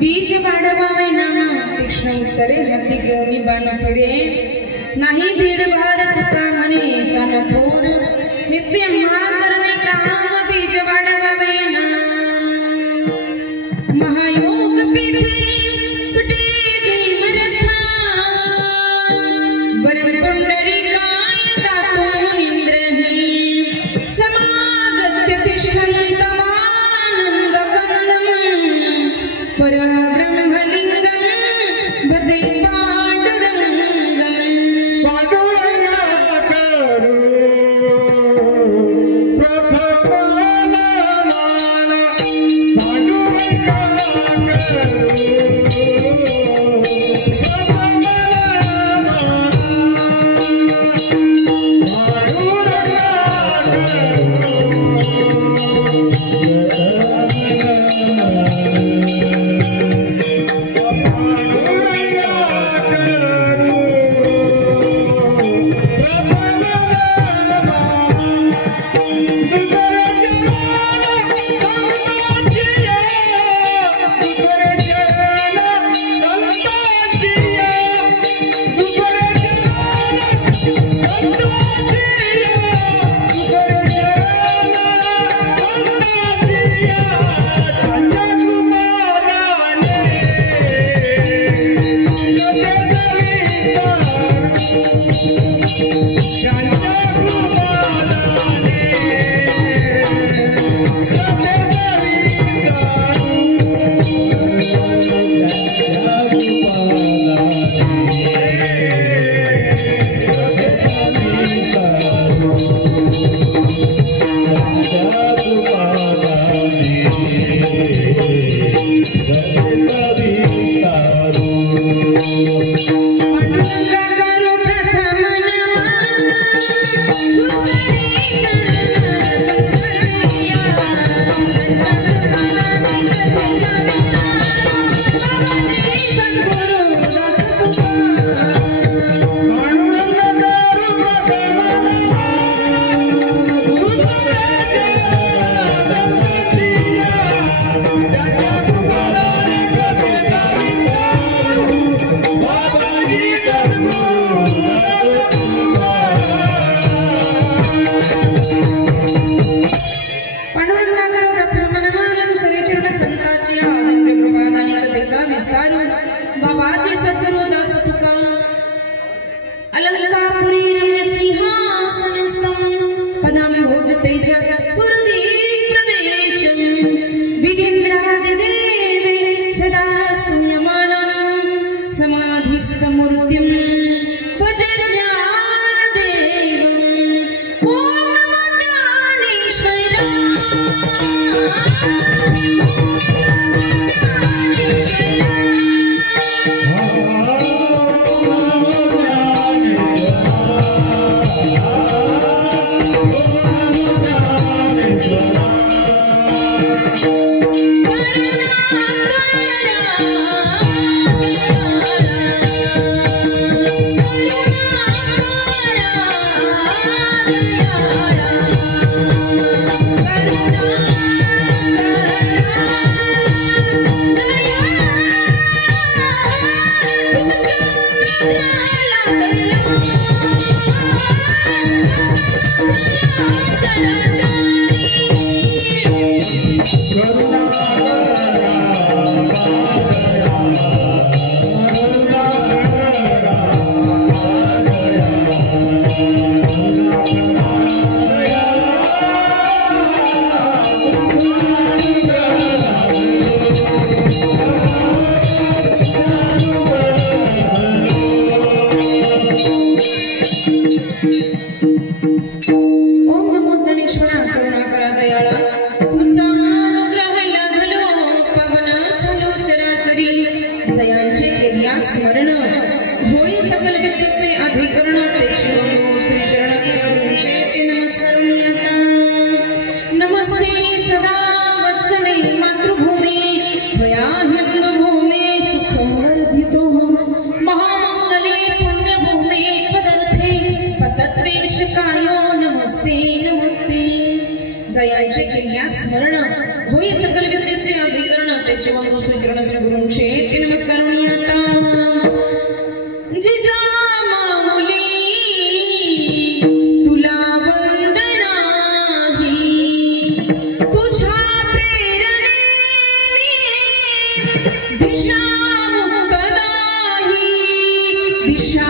बीज वाढवावे ना तीक्ष्ण उत्तरे हाती घेऊन बाण फिरे नाही भीड भार तुका म्हणे सन थोर हेचे मा करणे काम बीज वाढवावे ना महायोग पीठे तुटे भीमरथा वरण पुंडरीकाय दातून इंद्रही समागत्य तिष्ठन्तमानंद कंदम परब्रह्मलिंगम भजे पांडुरंगम पांडुरंगाकरू प्रथमानना पतत्वेश कायो नमस्ते नमस्ते जयांचे केल्या स्मरण होई सकल विद्येचे अधिकरण त्याचे वंदो श्री चरण श्री गुरूंचे ते नमस्कार मी आता जिजा माऊली तुला वंदना ही तुझ्या प्रेरणेने दिशा मुक्तदाही दिशा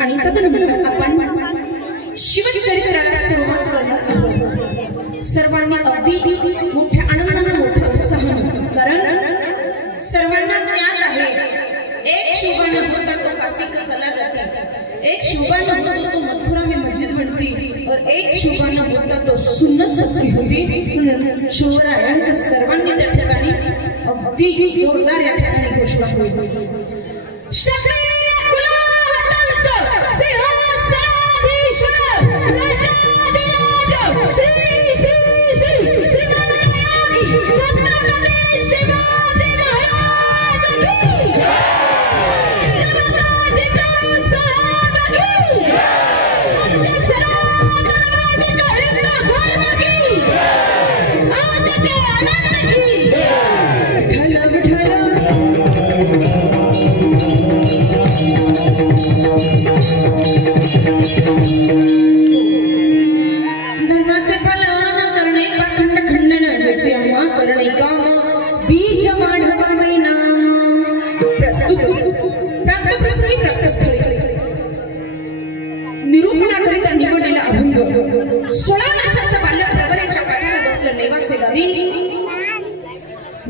आणि तदनंतर आपण शिवचरित्राला सुरुवात करणार आहोत। सर्वांनी अगदी मोठ्या आनंदाने मोठ्या उत्साहाने, कारण सर्वांना ज्ञात आहे एक शुभान होता तो काशी का कला जाती, एक शुभान होता तो मथुरा में मस्जिद बनती और एक शुभान होता तो सुन्नत सबकी होती। शिवरायांचं सर्वांनी त्या ठिकाणी अगदी जोरदार या ठिकाणी घोषणा होईल। Thank you. निवडलेला अभंग 16 वर्षाचा बाल्य प्रवरेच्या काठाला बसलं नेवासे गावी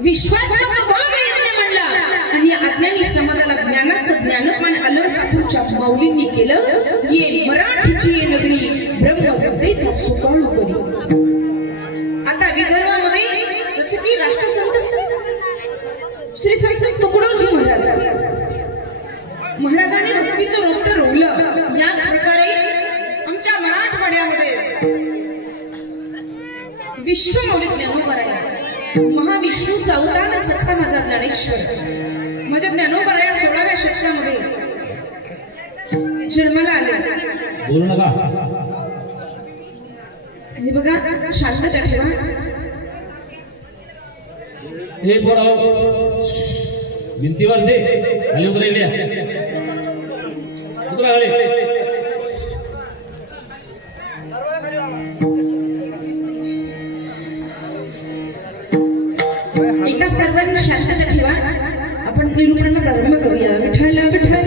विश्वात्मक वाघ यज्ञ म्हणला आणि अज्ञानी समाजाला ज्ञानाचं ज्ञानपान अलंकापूरच्या माऊलींनी केलं ये मराठीची ये नगरी ब्रह्मविद्येचा सुकाळू करी। आता विदर्भामध्ये जसे की राष्ट्रसंत श्री संत तुकडोजी महाराजांनी भक्तीचं रोपटं रोवलं याच प्रकारे आमच्या मराठवाड्यामध्ये विश्वमौली ज्ञानोबराया महाविष्णूचा अवतार सखा माझा ज्ञानेश्वर माझ्या ज्ञानोबराया 16व्या शतकामध्ये जन्माला आले। बोलू नका हे बघा शांतता ठेवा। हे पोराव भिंतीवर दे खाली उतरा इकडे उतरा खाली। एकदा सर्वांनी शांतता ठेवा आपण निरूपणाला प्रारंभ करूया। विठ्ठल विठ्ठल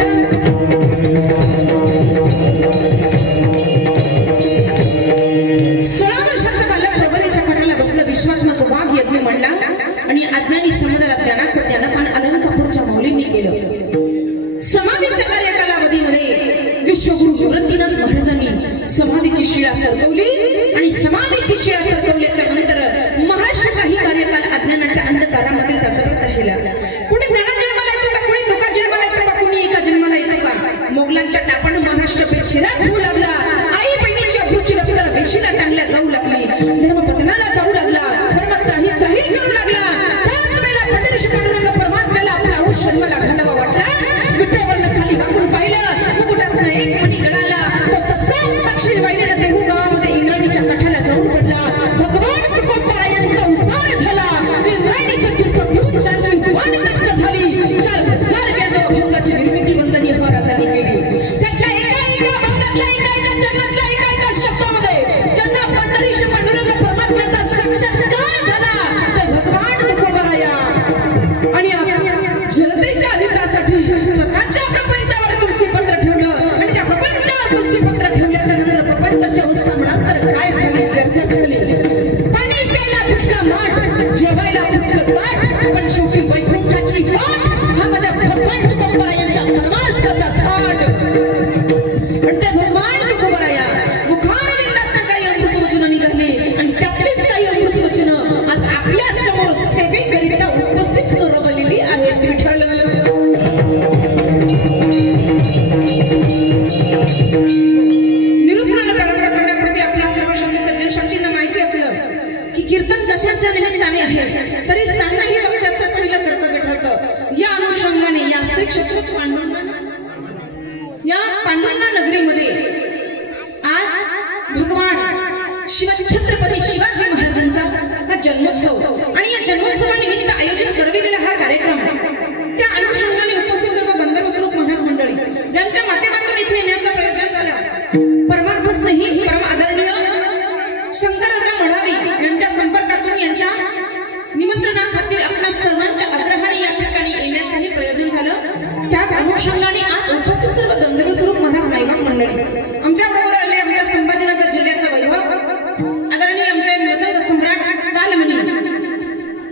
16 वर्षाच्या बाल्या प्रवरेच्या काठाला बसलं विश्वात्मक वाघ यज्ञ म्हणला आणि अज्ञानी समाजाला ज्ञानाचं ज्ञानपान अलंकापूरच्या माऊलींनी केलं। समाधीच्या कार्यकालावधीमध्ये विश्वगुरु निवृत्तीनाथ महाराजांनी समाधीची शिळा सरकवली आणि समाधीची शिळा सरकवल्याच्या नंतर महाराष्ट्र काही कार्यकाल अज्ञानाच्या अंधकारामध्ये चाचपत राहिला। कुणी ज्ञाना जन्माला येतो का, कुणी धोका जन्माला येतो का, कुणी एका जन्माला येतो का। मोगलांच्या टापानं महाराष्ट्र पेचिराग होऊ लागला। आई बहिणीच्या भूची दप्तर वेशीला टांगल्या जाऊ लागली, धर्मपतनाला जाऊ लागला, धर्म त्राही करू लागला। त्याच वेळेला पंढरीश पांडुरंग परमात्म्याला आपला आयुष्य जन्माला घालावा वाटला। विठ्ठलवरनं खाली वाकून पाहिलं, मुकुटातनं एक मणी गळाला, तो तसाच दक्षिण वाहिनीनं देहू गावामध्ये इंद्राणीच्या काठाला जाऊन पडला। भगवान तुकोबारायांचा उद्धार झाला। इंद्राणीचं तीर्थ पिऊन ज्यांची जुवान तृप्त झाली, 4,000 अभंगाची निर्मिती वंदनीय महाराजांनी केली। त्यातल्या एका अभंगातल्या एका जन्मातल्या एका शब्दामध्ये ज्यांना पंढरीश पांडुरंग परमात्म्याचा साक्षात्कार झाला ते भगवान तुकोबाराया आणि जनतेच्या हितासाठी स्वतःच्या प्रपंचावर तुलसीपत्र ठेवलं आणि त्या प्रपंचावर तुलसीपत्र ठेवल्याच्या नंतर प्रपंचाची अवस्था म्हणाल काय झाली, चर्चा झाली। पाणी प्यायला फुटका माठ, जेवायला फुटकं ताट, पण शेवटी वैकुंठाची वाट हा माझ्या भगवान तुकोबारायांच्या परमार्थाचा थाट। पण त्या भगवान तुकोबाराया मुखारविंदातनं काही अमृत वचनं निघाले आणि त्यातलीच काही अमृत वचनं आज आपल्या समोर सेवेकरिता उपस्थित करवलेली आहेत। विठ्ठल निरूपणाला प्रारंभ करण्यापूर्वी आपल्या सर्व शक्ती सज्जन शक्तींना माहिती असलं की कीर्तन कशाच्या निमित्ताने आहे, तरी सांगणं हे वक्त्याचं पहिलं कर्तव्य ठरतं। या अनुषंगाने या स्त्री क्षेत्र या पांडुरंगा नगरीमध्ये आज भगवान छत्रपती शिवाजी महाराजांचा हा जन्मोत्सव आणि या जन्मोत्सवानिमित्त आयोजित करविलेला हा कार्यक्रम, त्या अनुषंगाने उपस्थित सर्व गंधर्व स्वरूप महाराज मंडळी ज्यांच्या माध्यमातून इथे येण्याचं प्रयोजन झालं, परमार्थ स्नेही परम आदरणीय शंकरदादा मढावी यांच्या संपर्कातून यांच्या निमंत्रणाखातीर आपल्या सर्वांच्या आग्रहाने या ठिकाणी येण्याचंही प्रयोजन झालं। त्याच अनुषंगाने आज उपस्थित सर्व गंधर्व स्वरूप महाराज नायक मंडळी आमच्या बरोबर आले। आमच्या संभाजीनगर जिल्ह्याचा वैभव आदरणीय आमचे मृदंग सम्राट तालमणी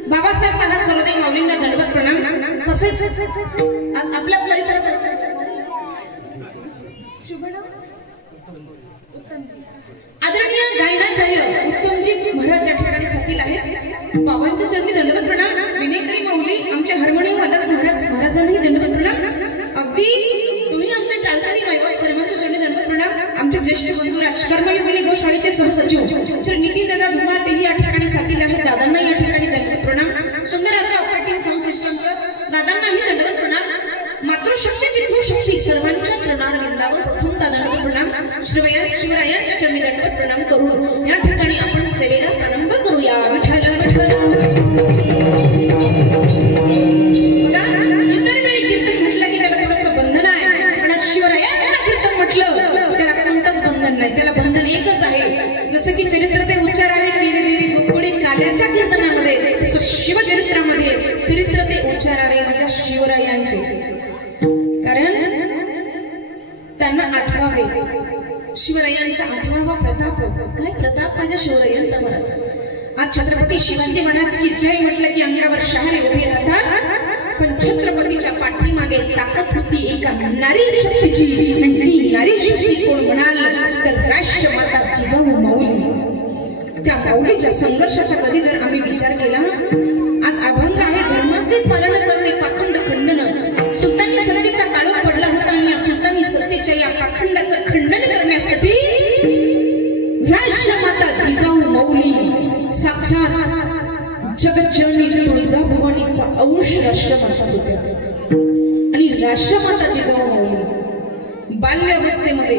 बाबासाहेब महाराज सोलदेव माऊलींना दंडवत प्रणाम। तसेच आज आपल्याच परिसरात आदरणीय गायनाचार्य उत्तमजी महाराज या ठिकाणी साथील आहेत। बाबांच्या चरणी दंडवत प्रणाम। विनेकरी माऊली आमचे हार्मोनियम वादक महाराजांनाही दंडवत प्रणाम। अगदी तुम्ही आमच्या टाळकरी वैभव सर्वांच्या चरणी दंडवत प्रणाम। आमचे ज्येष्ठ बंधू राजकर्मयोगिनी गोशाळेचे सहसचिव श्री नितीन दादा धुमाळ तेही या ठिकाणी साथील आहेत, दादांना या ठिकाणी दंडवत प्रणाम। सुंदर असं ऑपरेटिंग साऊंड सिस्टमचं दादांनाही दंडवत प्रणाम। मातृशक्ती पितृशक्ती सर्वांच्या चरणारविंदावर प्रथमतः दंडवत प्रणाम। शिवरायांच्या चरणी दंडवत प्रणाम करून या ठिकाणी आपण सेवेला प्रारंभ करूया। विठ्ठल विठ्ठल बघा, इतर वेळी कीर्तन म्हटलं की त्याला थोडंसं बंधन आहे, पण शिवरायांचं कीर्तन म्हटलं त्याला कोणतंच बंधन नाही, त्याला बंधन एकच आहे। जसं की चरित्र ते उच्चारावे केले देवी गोकुळी काल्याच्या कीर्तनामध्ये, तसं शिवचरित्रामध्ये चरित्र ते उच्चारावे माझ्या शिवरायांचे, कारण त्यांना आठवावे शिवरायांचा 8वा प्रताप. काय प्रताप माझ्या शिवरायांचा महाराज. आज छत्रपती शिवाजी महाराज की जय म्हटलं की अंगावर शहारे उभे राहतात. पण छत्रपतीच्या पाठीमागे ताकद होती एका नारी शक्तीची. आणि ती नारी शक्ती कोण म्हणाल तर राष्ट्रमाता जिजाऊ माऊली. त्या माऊलीच्या संघर्षाचा कधी जर आम्ही विचार केला, आज अभंग आहे धर्माचे पालन करणे पाखंड खंडन. सुलतानी सत्तेचा काळोख पडला होता आणि या सुलतानी सत्तेच्या या पाखंडाचं खंडन करण्यासाठी राष्ट्रमाता जिजाऊ माऊली साक्षात जगज्जननी तुळजाभवानीचा अंश राष्ट्रमाता होत्या. आणि राष्ट्रमाता जिजाऊ माऊली बाल्यावस्थेमध्ये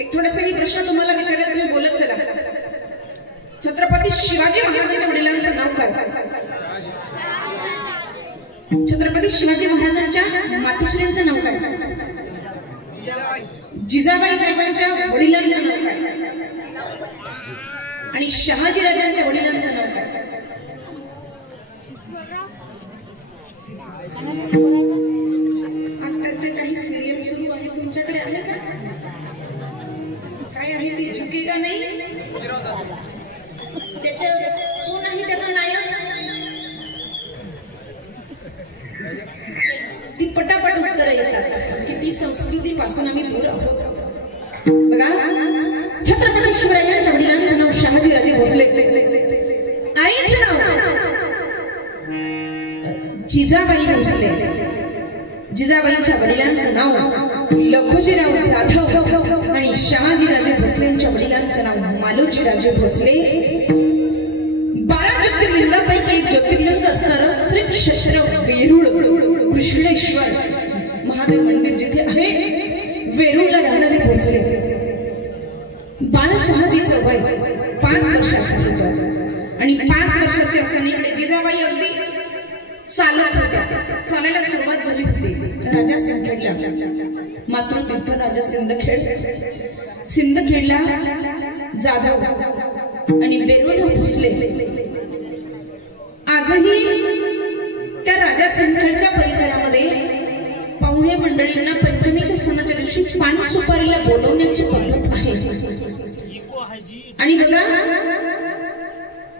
एक थोडासा मी प्रश्न तुम्हाला विचारला, तुम्ही बोलत चला. छत्रपती शिवाजी महाराजांच्या वडिलांचं नाव काय? छत्रपती शिवाजी महाराजांच्या मातोश्रींचं नाव काय? जिजाबाई साहेबांच्या वडिलांचं नाव काय? आणि शहाजी राजांच्या वडिलांचं नाव काय? आताचे काही सिरियल सुरू आहे तुमच्याकडे आहे का? काय आहे ती झुकेगा नाही? त्याच्यावर कोण आहे त्याचा नायक? ती पटापट उत्तर येतात की ती संस्कृती पासून आम्ही दूर आहोत. बघा, छत्रपती शिवरायांच्या वडिलांचं नाव शहाजी राजे भोसले. आईचं नाव जिजाबाई भोसले. जिजाबाईंच्या वडिलांचं नाव लखोजीराव जाधव. आणि शहाजी राजे भोसलेंच्या वडिलांचं नाव मालोजीराजे भोसले. 12 ज्योतिर्लिंगापैकी एक ज्योतिर्लिंग असणारं श्री क्षेत्र वेरूळ कृष्णेश्वर महादेव मंदिर जिथे आहे, वेरूळला राहणारे भोसले. बाळशहाजीचं वय 5 वर्षाचं होतं. आणि 5 वर्षाचे असताना इकडे जिजाबाई अगदी चालत होत्या. चालायला सुरुवात झाली होती. राजा सिंदखेडला मातृतीर्थ राजा सिंदखेडला जाधव आणि वेरूळ भोसले. आजही त्या राजा सिंदखेडच्या परिसरामध्ये पाहुणे मंडळींना पंचमीच्या सणाच्या दिवशी पान सुपारीला बोलवण्याची पद्धत आहे. आणि बघा,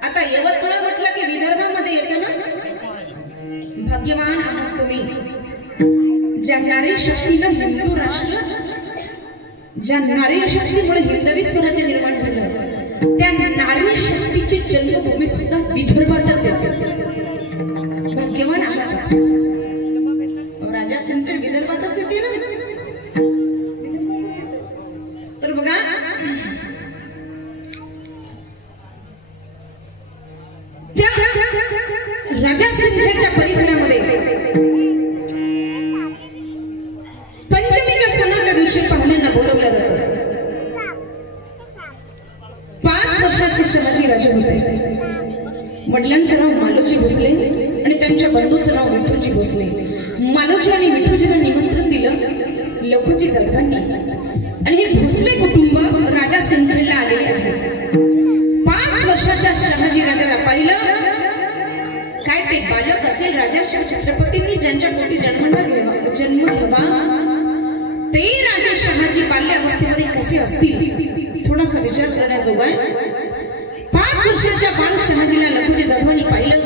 आता यवतमाळ म्हटलं की विदर्भामध्ये येतं ना. भाग्यवान आहात तुम्ही ज्या नारी शक्तीनं हिंदू राष्ट्र, ज्या नारी शक्तीमुळे हिंदवी स्वराज्य निर्माण झालं, त्या नारी शक्तीची जन्मभूमी सुद्धा विदर्भातच येते. भाग्यवान आहात. राजा सिंदखेड विदर्भातच येते ना. तर बघा, त्या राजा सिंदखेडच्या परिसरामध्ये पंचमीच्या सणाच्या दिवशी पाहुण्यांना बोलवलं जातं. 5 वर्षाचे शहाजी राजे होते. वडिलांचं नाव मालोजी भोसले आणि त्यांच्या बंधूचं नाव विठ्ठलजी भोसले. मालोजी आणि विठ्ठलजीला निमंत्रण दिलं लखोजी जाधवांनी. आणि हे भोसले कुटुंब राजा सिंदखेडला आलेले आहे. 5 वर्षाच्या शहाजी राजाला पाहिलं. काय ते बालक असेल राजा छत्रपतींनी ज्यांच्या पोटी जन्म घ्यावा ते राजे शहाजी बाल्यावस्थेमध्ये कसे असतील थोडासा विचार करण्याजोगा आहे. 5 वर्षाच्या बाळ शहाजीला लखोजी जाधवांनी पाहिलं.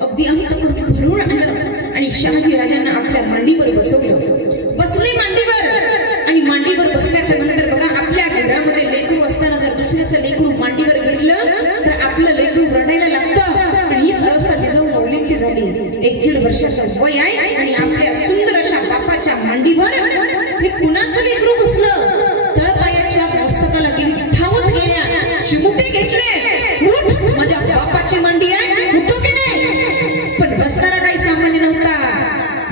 अगदी अंतःकरण भरून आलं आणि शहाजी राजांना आपल्या मांडीवर बसवलं. बसले मांडीवर. आणि मांडीवर बसल्याच्या नंतर बघा, आपल्या घरामध्ये लेकरू असताना जर दुसऱ्याचं लेकरू मांडीवर घेतलं तर आपलं लेकरू रडायला लागतं. आणि हीच अवस्था जिजाऊ माऊलींची झाली. 1-1.5 वर्षाचं वय आहे आणि आपल्या सुंदर अशा बापाच्या मांडीवर हे कुणाचं लेकरू बसलं. तळपायाच्या मस्तकाला गेली, धावत गेल्या, चिमुटे घेतले. उठ, माझ्या बापाची मांडी आहे, उठो की नाही. पण बसणारा काही सामान्य नव्हता.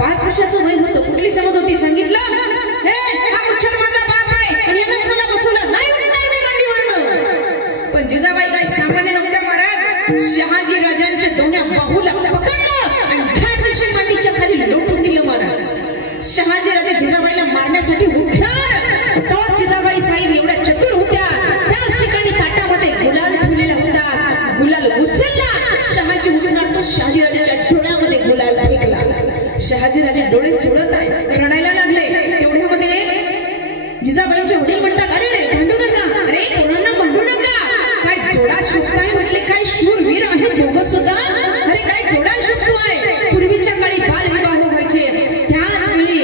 5 वर्षाचं वय होतं. कुठली समज होती? सांगितलं, हा उच्चार माझा बाप आहे आणि यांनाच मला बसवलं, नाही उठणार मी मांडीवरनं. पण जिजाबाई काही सामान्य नव्हत्या महाराज. शहाजी राजांच्या दोन्या बाहूला पकडलं आणि धाड दिशेने मांडीच्या खाली लोटून दिलं महाराज. शहाजी राजे जिजाबाईला मारण्यासाठी उठला. तो जिजाबाई साहेब एवढ्या चतुर होत्या. त्याच ठिकाणी ताटामध्ये गुलाल ठेवलेला होता. गुलाल उचलला. शहाजी उठणार तो शहाजी राजाच्या डोळ्यामध्ये गुलाल फेकला. शहाजी राजे डोळे चोळत आहे, रडायला लागले. तेवढ्यामध्ये जिजाबाईंचे वडील म्हणतात, अरे रे भांडू नका, अरे पोरांना भांडू नका, काय जोडा शोधताय म्हटले, काय शूरवीर आहेत दोघं सुद्धा, अरे काय जोडा शोधतोय. पूर्वीच्या काळी बालविवाह व्हायचे, त्याच वेळी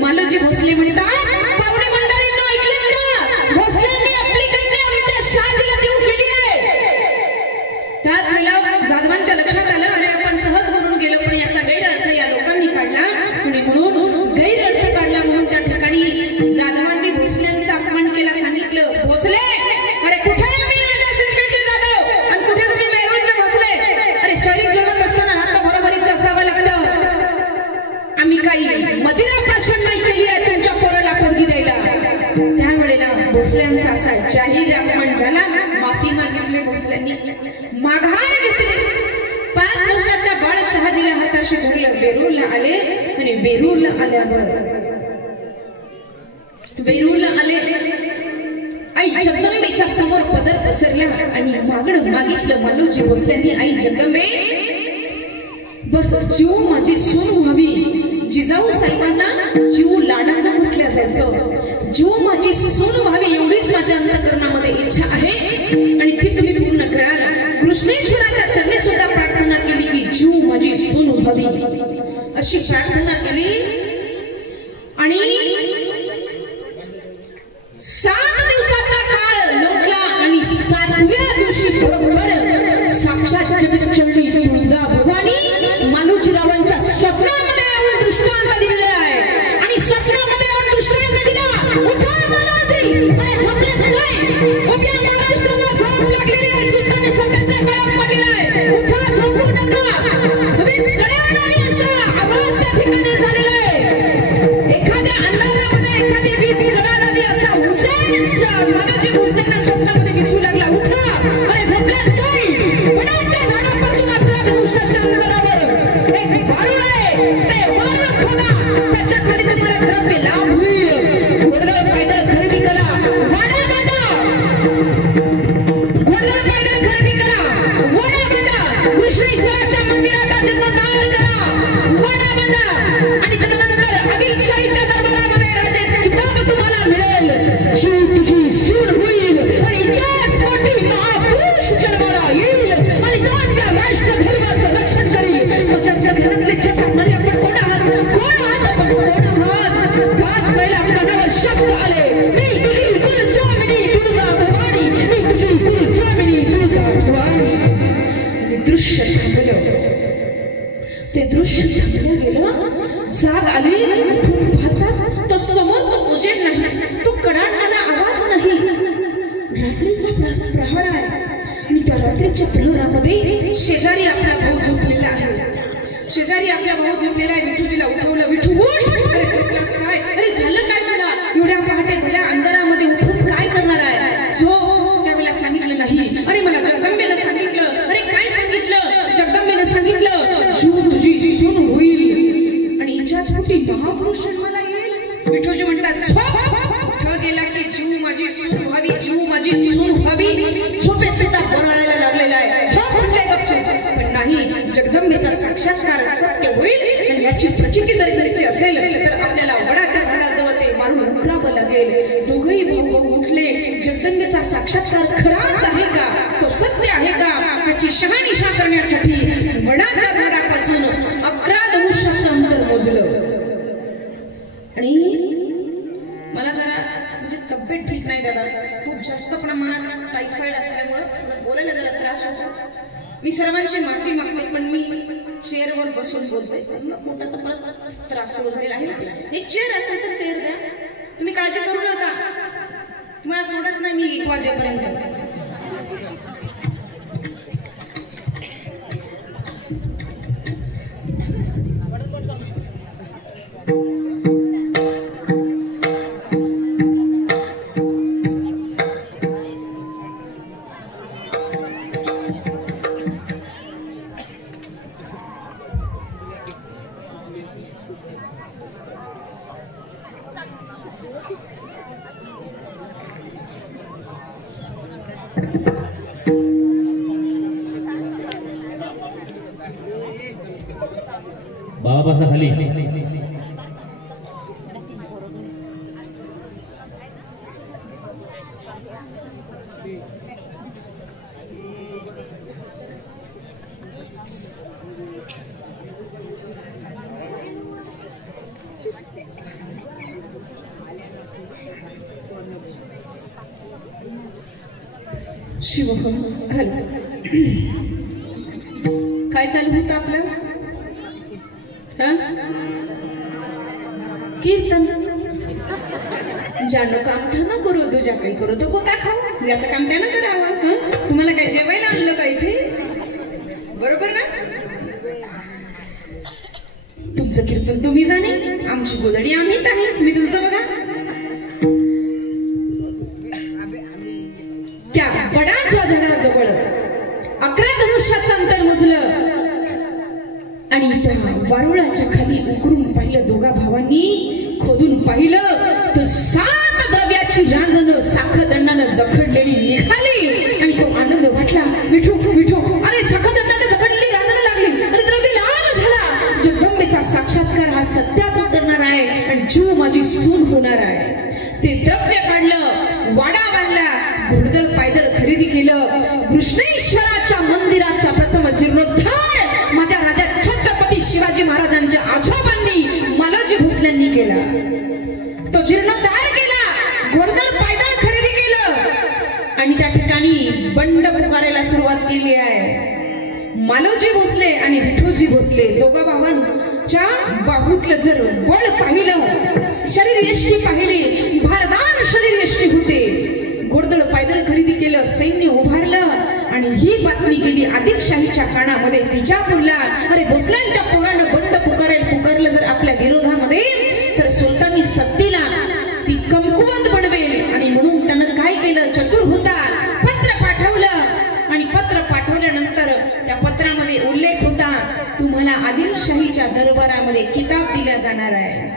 मालोजी भोसले म्हणतात, पाहुणे मंडळींना ऐकलं का, भोसल्यांनी आपली कन्या आमच्या शहाजीला देऊ केली आहे. त्याच वेळेला जाधवांच्या लक्षात आलं, अरे आपण सहज म्हणून गेलो, पण याचा गैरअर्थ या लोकांनी काढला, आणि म्हणून गैरअर्थ काढला म्हणून त्या ठिकाणी जाधवांनी भोसल्यांचा अपमान केला. सांगितलं, भोसले अरे कुठे जाधव आणि कुठे तुम्ही मेरूळचे भोसले, अरे शरीर जोडत असताना हात बरोबरीचं असावं लागतं. आम्ही काही मदिरा प्राशन नाही केली आहे तुमच्या पोराला पोरगी द्यायला. त्यावेळेला भोसल्यांचा असा जाहीर अपमान झाला. माफी मागितली भोसल्यांनी, माघार घेतली. 5 वर्षाच्या बाळ शहाजीला हाताशी धरलं, वेरूळला आले, आणि वेरूळला आले आई जगदंबेच्या समोर पदर पसरला आणि मागणं मागितलं मालोजी भोसल्यांनी, आई जगदंबे बस जीव माझी सून व्हावी. जिजाऊ साहेबांना जीव लाडांना म्हटलं जायचं, जीव माझी सून व्हावी एवढीच माझ्या अंतःकरणामध्ये इच्छा आहे, आणि ती तुम्ही पूर्ण कराल. कृष्णेश्वराच्या चरणी सुद्धा प्रार्थना केली की जीव माझी सून व्हावी, अशी प्रार्थना केली. आणि 7 दिवसाचा काळ लोटला, आणि 7व्या दिवशी बरोबर साक्षात जगच्चंडी तुळजा भवानी मालोजीरावांच्या स्वप्नामध्ये येऊन दृष्टांत दिलेला आहे. आणि स्वप्नामध्ये येऊन दृष्टांत दिला, उठा मालोजी, अरे झोपले नाही, उभ्या महाराष्ट्राला झोप लागलेली आहे, सुलतानी सत्याच्या काळात पडलेला आहे, उठा झोपू नका. वीज कड्याने असा आवाज त्या ठिकाणी झालेला आहे. एखाद्या अंधारामध्ये एखादी वीज कडावी असा उजेड मालोजी भोसलेंना स्वप्नामध्ये दिसू लागला. उठा, अरे झोपल्यात काय, वडाच्या झाडापासून 11 दिवसाच्या अंतरावर एक वारुळ आहे, ते वारुळ खोदा, त्याच्या खाली तुम्हाला द्रव्य लाभ होईल. घोडदळ पायदळ खरेदी करा, वाडा बांधा, घोडदळ पायदळ खरेदी करा, वाडा बांधा, कृष्णेश्वराच्या मंदिराचा जीर्णोद्धार करा, वाडा बांधा, आणि त्यानंतर आदिलशाहीच्या दरबारामध्ये राजे किताब तुम्हाला मिळेल. जीव तुझी सून होईल, आणि त्याच मोठी महापुरुष जन्माला येईल, आणि तोच या राष्ट्र धर्माचं रक्षण करील. तुझ्या घरातले जसामाने आपण कोण आहात, कोण आहात आपण, कोण आहात. त्याच वेळेला कानावर शब्द आले, मी तुझी कुलस्वामिनी तुळजा भवानी, मी तुझी कुलस्वामिनी तुळजा भवानी. आणि दृश्य थांबलं, ते दृश्य थांबलं गेलं. जाग आली, उठून पाहतात तो समोर तो उजेड नाही, तो कडाडणारा आवाज नाही, रात्रीचा प्रहर आहे. आणि त्या रात्रीच्या प्रहरामध्ये शेजारी आपला भाऊ झोपलेला आहे. शेजारी आपला भाऊ झोपलेला आहे. विठूजीला उठवलं, विठू उठ, अरे झोपलास काय, अरे झालं काय तुला, एवढ्या पहाटे भल्या अंधारामध्ये उठून काय करणार आहे, झोप. त्यावेळेला सांगितलं नाही, अरे मला जगदंबेनं सांगितलं. अरे काय सांगितलं, जगदंबेनं सांगितलं, जीव तुझी सून होईल, आणि हिच्याच पोटी महापुरुष जन्माला येईल. विठूजी म्हणतात, झोप. उठ गेला की जीव माझी सून व्हावी, जीव माझी सून व्हावी. झोपेत सुद्धा बोराळायला लागलेला आहे. झोप म्हणले गपचूप, पण नाही, जगदंबेचा साक्षात्कार सत्य होईल, आणि याची प्रचिती जरी करायची असेल तर आपल्याला वडाच्या झाडाजवळ ते मारून उकरावं लागेल. दोघंही भाऊ उठले. जगदंबेचा साक्षात्कार खराच आहे का, तो सत्य आहे का, याची शहानिशा करण्यासाठी वडाच्या झाडापासून 11 धनुष्याचं अंतर मोजलं. आणि मला जरा म्हणजे तब्येत ठीक नाही दादा, खूप जास्त प्रमाणात टायफॉइड असल्यामुळं बोलायला जरा त्रास होतो. मी सर्वांची माफी मागते, पण मी चेअरवर बसून बोलते, पोटाचा परत त्रास सुरू झालेला आहे. एक चेअर असेल तर चेअर द्या, तुम्ही काळजी करू नका, तुम्हाला सोडत नाही मी 1 वाजेपर्यंत. बाबा बसा खाली. शिवहम हॅलो, काय चालू होतं आपलं? कीर्तन. ज्यानं काम त्यानं करू, तुझ्या काही करू तो का खाऊ, याचं काम त्यानं करावं. तुम्हाला काय जेवायला आणलं का इथे? बरोबर ना? तुमचं कीर्तन तुम्ही जाणे, आमची गोदडी आम्हीच आहे, तुम्ही तुमचं बघा. त्या वडाच्या झाडाजवळ 11 धनुष्याचं अंतर मोजलं आणि त्या वारुळाच्या खाली उकरून पाहिलं. दोघा भावांनी खोदून पाहिलं तर 7 द्रव्याची रांजण साखरदंडानं जखडलेली निघाली आणि तो आनंद वाटला. विठू विठू, अरे साखरदंडानं जखडलेली रांजण लागली आणि द्रव्य लाल झाला. जगदंबेचा साक्षात्कार हा सत्यात उतरणार आहे आणि जीव माझी सून होणार आहे. ते द्रव्य काढलं, वाडा बांधला, घोडदळ पायदळ खरेदी केलं. कृष्णेश्वराच्या मंदिराचा प्रथम जीर्णोद्धार माझ्या राजा छत्रपती शिवाजी महाराजांच्या आजोबांनी मालोजी भोसल्यांनी केला. तो जीर्णोद्धार केला, घोडदळ पायदळ खरेदी केलं आणि त्या ठिकाणी बंड पुकारायला सुरुवात केली आहे. मालोजी भोसले आणि विठोजी भोसले दोघा भावांच्या बाहूतलं जर बळ पाहिलं, शरीर यष्टी पाहिली, भारदार शरीर यष्टी होते. घोडदळ पायदळ खरेदी केलं, सैन्य उभारलं आणि ही बातमी गेली आदिलशाहीच्या कानामध्ये विजापूरला. अरे भोसल्यांच्या पोरानं बंड पुकारलं जर आपल्या विरोधामध्ये तर सुलतानी सत्तेला ती कमकुवत बनवेल. आणि म्हणून त्यानं काय केलं, चतुर होता, पत्र पाठवलं आणि पत्र पाठवल्यानंतर त्या पत्रामध्ये उल्लेख होता, तुम्हाला आदिलशाहीच्या दरबारामध्ये किताब दिला जाणार आहे.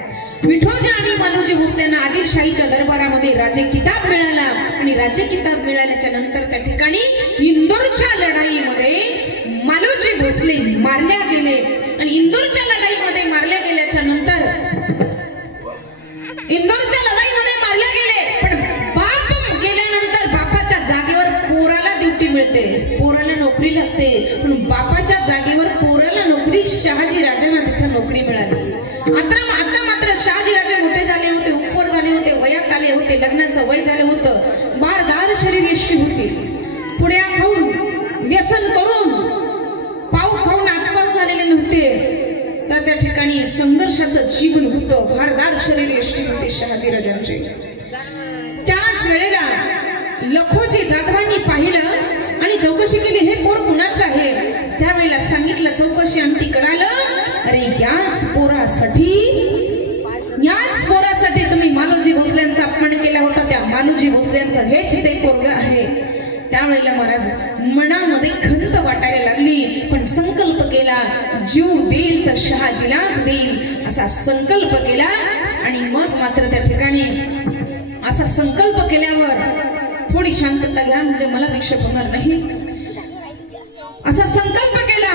विठोजी आणि मालोजी भोसलेंना आदिलशाहीच्या दरबारामध्ये राज्य किताब मिळाला आणि राज्य किताब मिळाल्याच्या नंतर त्या ठिकाणी इंदोरच्या लढाईमध्ये मालोजी भोसले मारल्या गेले. आणि इंदोरच्या लढाईमध्ये मारल्या गेल्याच्या नंतर पण बाप गेल्यानंतर बापाच्या जागेवर पोराला ड्युटी मिळते, पोराला नोकरी लागते. म्हणून बापाच्या जागेवर पोराला नोकरी शहाजी राजांना तिथे नोकरी मिळाली. आता मात्र शहाजी राजे मोठे झाले होते, उपवर झाले होते, वयात आले होते, लग्नाचं वय झालं होतं, भारदार शरीर यष्टी होती. पुड्या खाऊन, व्यसन करून, पाव खाऊन आत्महत्या झालेले नव्हते. तर त्या ठिकाणी संघर्षाचं जीवन होतं, भारदार शरीर यष्टी होते शहाजी राजांचे. त्याच वेळेला लखोजी जाधवांनी पाहिलं आणि चौकशी केली, हे पोर कुणाचं आहे? त्यावेळेला सांगितलं, चौकशी अंती कळालं, अरे याच पोरासाठी तुम्ही मालोजी भोसल्यांचा अपमान केला होता, त्या मालोजी भोसल्यांचं हेच ते पोरग आहे. त्यावेळेला महाराज मनामध्ये खंत वाटायला लागली, पण संकल्प केला, जीव देईल तर शहाजीलाच देईल असा संकल्प केला. आणि मग मात्र त्या ठिकाणी असा संकल्प केल्यावर थोडी शांतता घ्या, म्हणजे मला विक्षेप होणार नाही. असा संकल्प केला,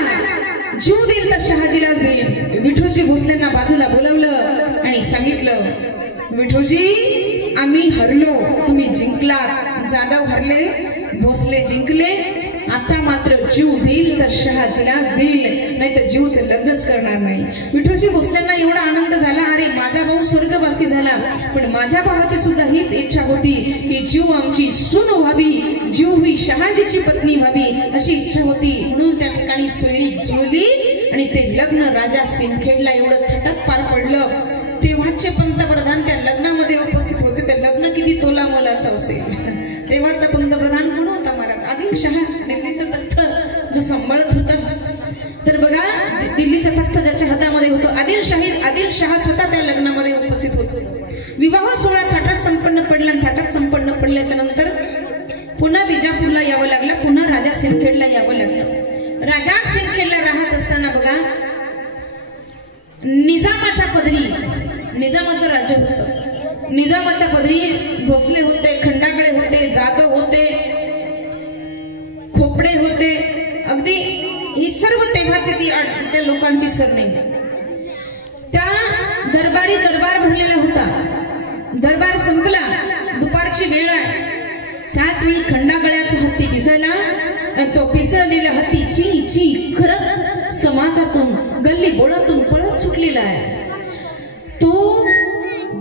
जीव देईल तर शहाजीलाच देईल. विठोजी भोसलेंना बाजूला बोलवलं आणि सांगितलं, विठोजी आम्ही हरलो, तुम्ही जिंकलात. जाधव हरले, भोसले जिंकले. आता मात्र जीव देईल तर शहाजीलाच देईल, नाही तर जीवचं लग्नच करणार नाही. विठोजी भोसलेंना एवढा आनंद झाला, अरे माझा भाऊ स्वर्गवासी झाला, पण माझ्या भावाची सुद्धा हीच इच्छा होती की जीव आमची सून व्हावी, जीव ही शहाजीची पत्नी व्हावी अशी इच्छा होती. म्हणून त्या ठिकाणी सोयरी जुळली आणि ते लग्न राजा सिंदखेडला एवढं थटक पार पडलं. तेव्हाचे पंतप्रधान त्या लग्नामध्ये उपस्थित होते. ते लग्न किती तोला मोलाचं असेल. तेव्हाचा पंतप्रधान कोण होता महाराज? आदिलशाह, दिल्लीचं तख्त जो सांभाळत होता. तर बघा, दिल्लीचं तख्त ज्याच्या हातामध्ये होतं, आदिलशाह स्वतः त्या लग्नामध्ये उपस्थित होतो. विवाह सोहळा थाटात संपन्न पडला. थाटात संपन्न पडल्याच्या नंतर पुन्हा विजापूरला यावं लागलं, पुन्हा राजा सिंदखेडला यावं लागलं. राजा सिंदखेडला राहत असताना बघा, निजामाच्या पदरी, निजामाचं राज्य होतं, निजामाच्या पदरी भोसले होते, खंडागळे होते, जाधव होते, खोपडे होते, अगदी ही सर्व तेव्हाची त्या लोकांची सरनेम. त्या दरबार भरलेला होता. दरबार संपला, दुपारची वेळ आहे. त्याच वेळी खंडागळ्याचा हत्ती पिसायला आणि तो पिसळलेला हत्ती ची ची खरं समाजातून गल्ली बोळातून पळत सुटलेला आहे. तो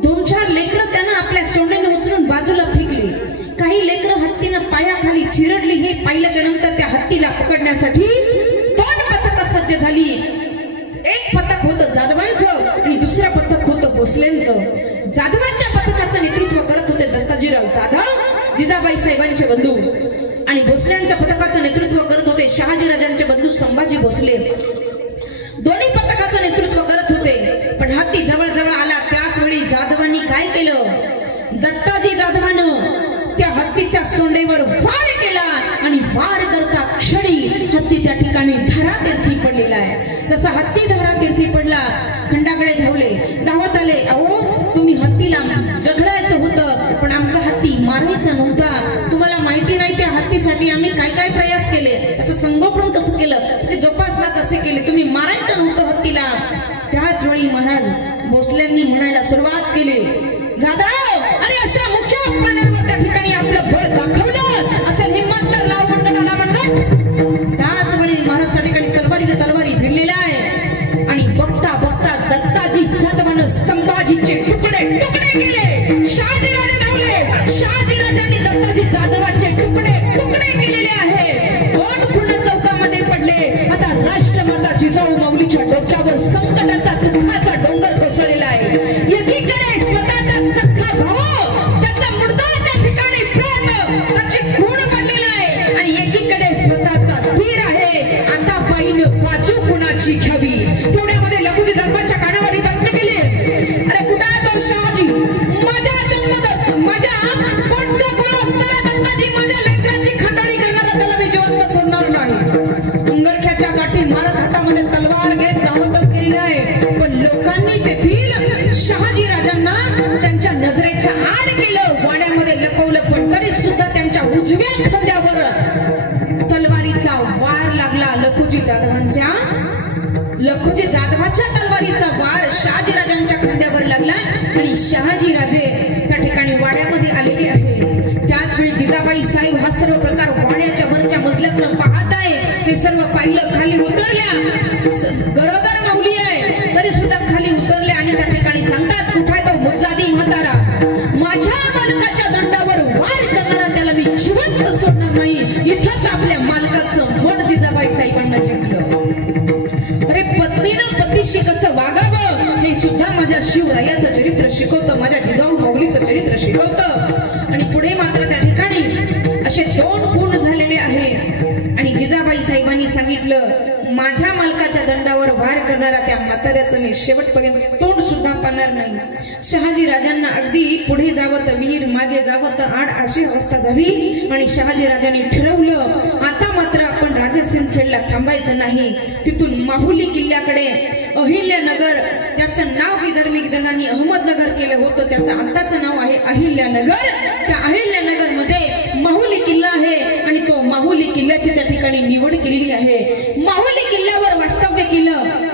2-4 लेकरं त्यानं आपल्या सोंडेने उचलून बाजूला फेकली. काही लेकरं हत्तीनं पायाखाली चिरडली. हे पाहिल्याच्या नंतर त्या हत्तीला पकडण्यासाठी 2 पथकं सज्ज झाली. एक पथक होतं जाधवांचं आणि दुसरं पथक होतं भोसलेंचं. जाधवांच्या पथकाचं नेतृत्व करत होते दत्ताजीराव जाधव, जिजाबाई साहेबांचे बंधू, आणि भोसल्यांच्या पथकाचं नेतृत्व करत होते शहाजीराजांचे बंधू संभाजी भोसले. दोन्ही पथकाचं नेतृत्व करत होते. पण हत्ती जवळ जवळ आला त्याच वेळी जाधवांनी काय केलं? दत्ताजी जाधवानं त्या हत्तीच्या सोंडेवर वार केला आणि वार करता क्षणी हत्ती त्या ठिकाणी धारातीर्थी पडलेला आहे. जसा हत्ती धारातीर्थी पडला, खंडाकडे धावत आले. अहो, तुम्ही हत्तीला जगडायचं होतं, पण आमचा हत्ती मारायचा नव्हता. तुम्हाला माहिती नाही त्या हत्तीसाठी आम्ही काय काय प्रयास केले, त्याचं संगोपन कसं केलं, त्याची जोपासना कसे केली. तुम्ही मारायचं नव्हतं हत्तीला. त्याच वेळी महाराज भोसल्यांनी म्हणायला सुरुवात केली, जाधव, अरे अशा मुख्य अपमानावर त्या ठिकाणी आपलं बळ दाखवलं असेल, हिम्मत तर लाव मंडळाला मंडळ. त्याच वेळी महाराज त्या ठिकाणी तलवारी भिडलेला आहे आणि बघता बघता दत्ताजी जाधवानं संभाजीचे तुकडे केले. शहाजीराजे धावले. शहाजीराजांनी दत्ताजी जाधवाचे तुकडे केलेले आहे. 2 खून चौकामध्ये पडले. आता राष्ट्रमाता जिजाऊ माऊलीच्या डोक्यावर संकटाचा दुःखाचा डोंगर कोसळलेला आहे. एकीकडे स्वतःचा सख्खा भाऊ, त्याचा मुर्दा त्या ठिकाणी प्रेत, त्याची खून पडलेला आहे, आणि एकीकडे स्वतःचा धीर आहे. आता बाईनं बाजू कुणाची घ्यावी? तेवढ्यामध्ये लखुजी जाधवांच्या कानावर ही बातमी गेली, अरे कुठं आहे तो शहाजी? माझ्या जन्मदत्त, माझ्या पोटचा गुण असणारा दत्ताजी, माझ्या लेकराची खंडाळी करणारा, त्याला मी जिवंत सोडणार नाही. अंगरख्याच्या गाठी मारत हातामध्ये तलवार घेत धावतच गेलेली आहे. पण लोकांनी तेथील शहाजी राजांना त्यांच्या नजरेच्या आड केलं, वाड्यामध्ये लपवलं. पण तरी सुद्धा त्यांच्या उजव्या खांद्यावर तलवारीचा वार लागला. लखुजी जाधवाच्या तलवारीचा वार शहाजीराजांच्या खांद्यावर लागला आणि शहाजी राजे त्या ठिकाणी वाड्यामध्ये आलेले आहे. त्याच वेळी जिजाबाई साहेब हा सर्व प्रकार वाड्याच्या वरच्या मजल्यातनं पाहत आहे. हे सर्व पाहिलं, खाली उतरल्या. गरोदर माऊली आहे तरी सुद्धा खाली उतरले आणि त्या ठिकाणी सांगतात, कुठे तो मुजादी म्हातारा, माझ्या मालकाच्या दंडावर वार करणारा त्याला मी जिवंत सोडणार नाही. इथंच आपल्या मालकाचं मन जिजाबाई साहेबांना जिंकलं. अरे, पत्नीनं पतीशी कसं वागावं हे सुद्धा माझ्या शिवरायाचं चरित्र शिकवतं, माझ्या जिजाऊ माऊलीचं चरित्र शिकवतं. आणि पुढे मात्र त्या ठिकाणी असे 2 खून झालेले आहे आणि जिजाबाई साहेबांनी सांगितलं, माझ्या मालकाच्या दंडावर वार करणारा त्या म्हाताऱ्याचं मी शेवटपर्यंत तोंड सुद्धा पाहणार नाही. शहाजी राजांना अगदी पुढे जावं तर विहीर, मागे जावं तर आड, अशी अवस्था झाली आणि शहाजी राजांनी ठरवलं, आता मात्र आपण राजा सिंदखेडला थांबायचं नाही. तिथून माहुली किल्ल्याकडे अहिल्यानगर, त्याचं नाव विदर्भिक दंडांनी अहमदनगर केलं होतं, त्याचं आताचं नाव आहे अहिल्यानगर. त्या अहिल्यानगर मध्ये माहुली किल्ला आहे आणि तो माहुली किल्ल्याची त्या ठिकाणी निवड केलेली आहे. माहुली किल्ल्यावर वास्तव्य केलं.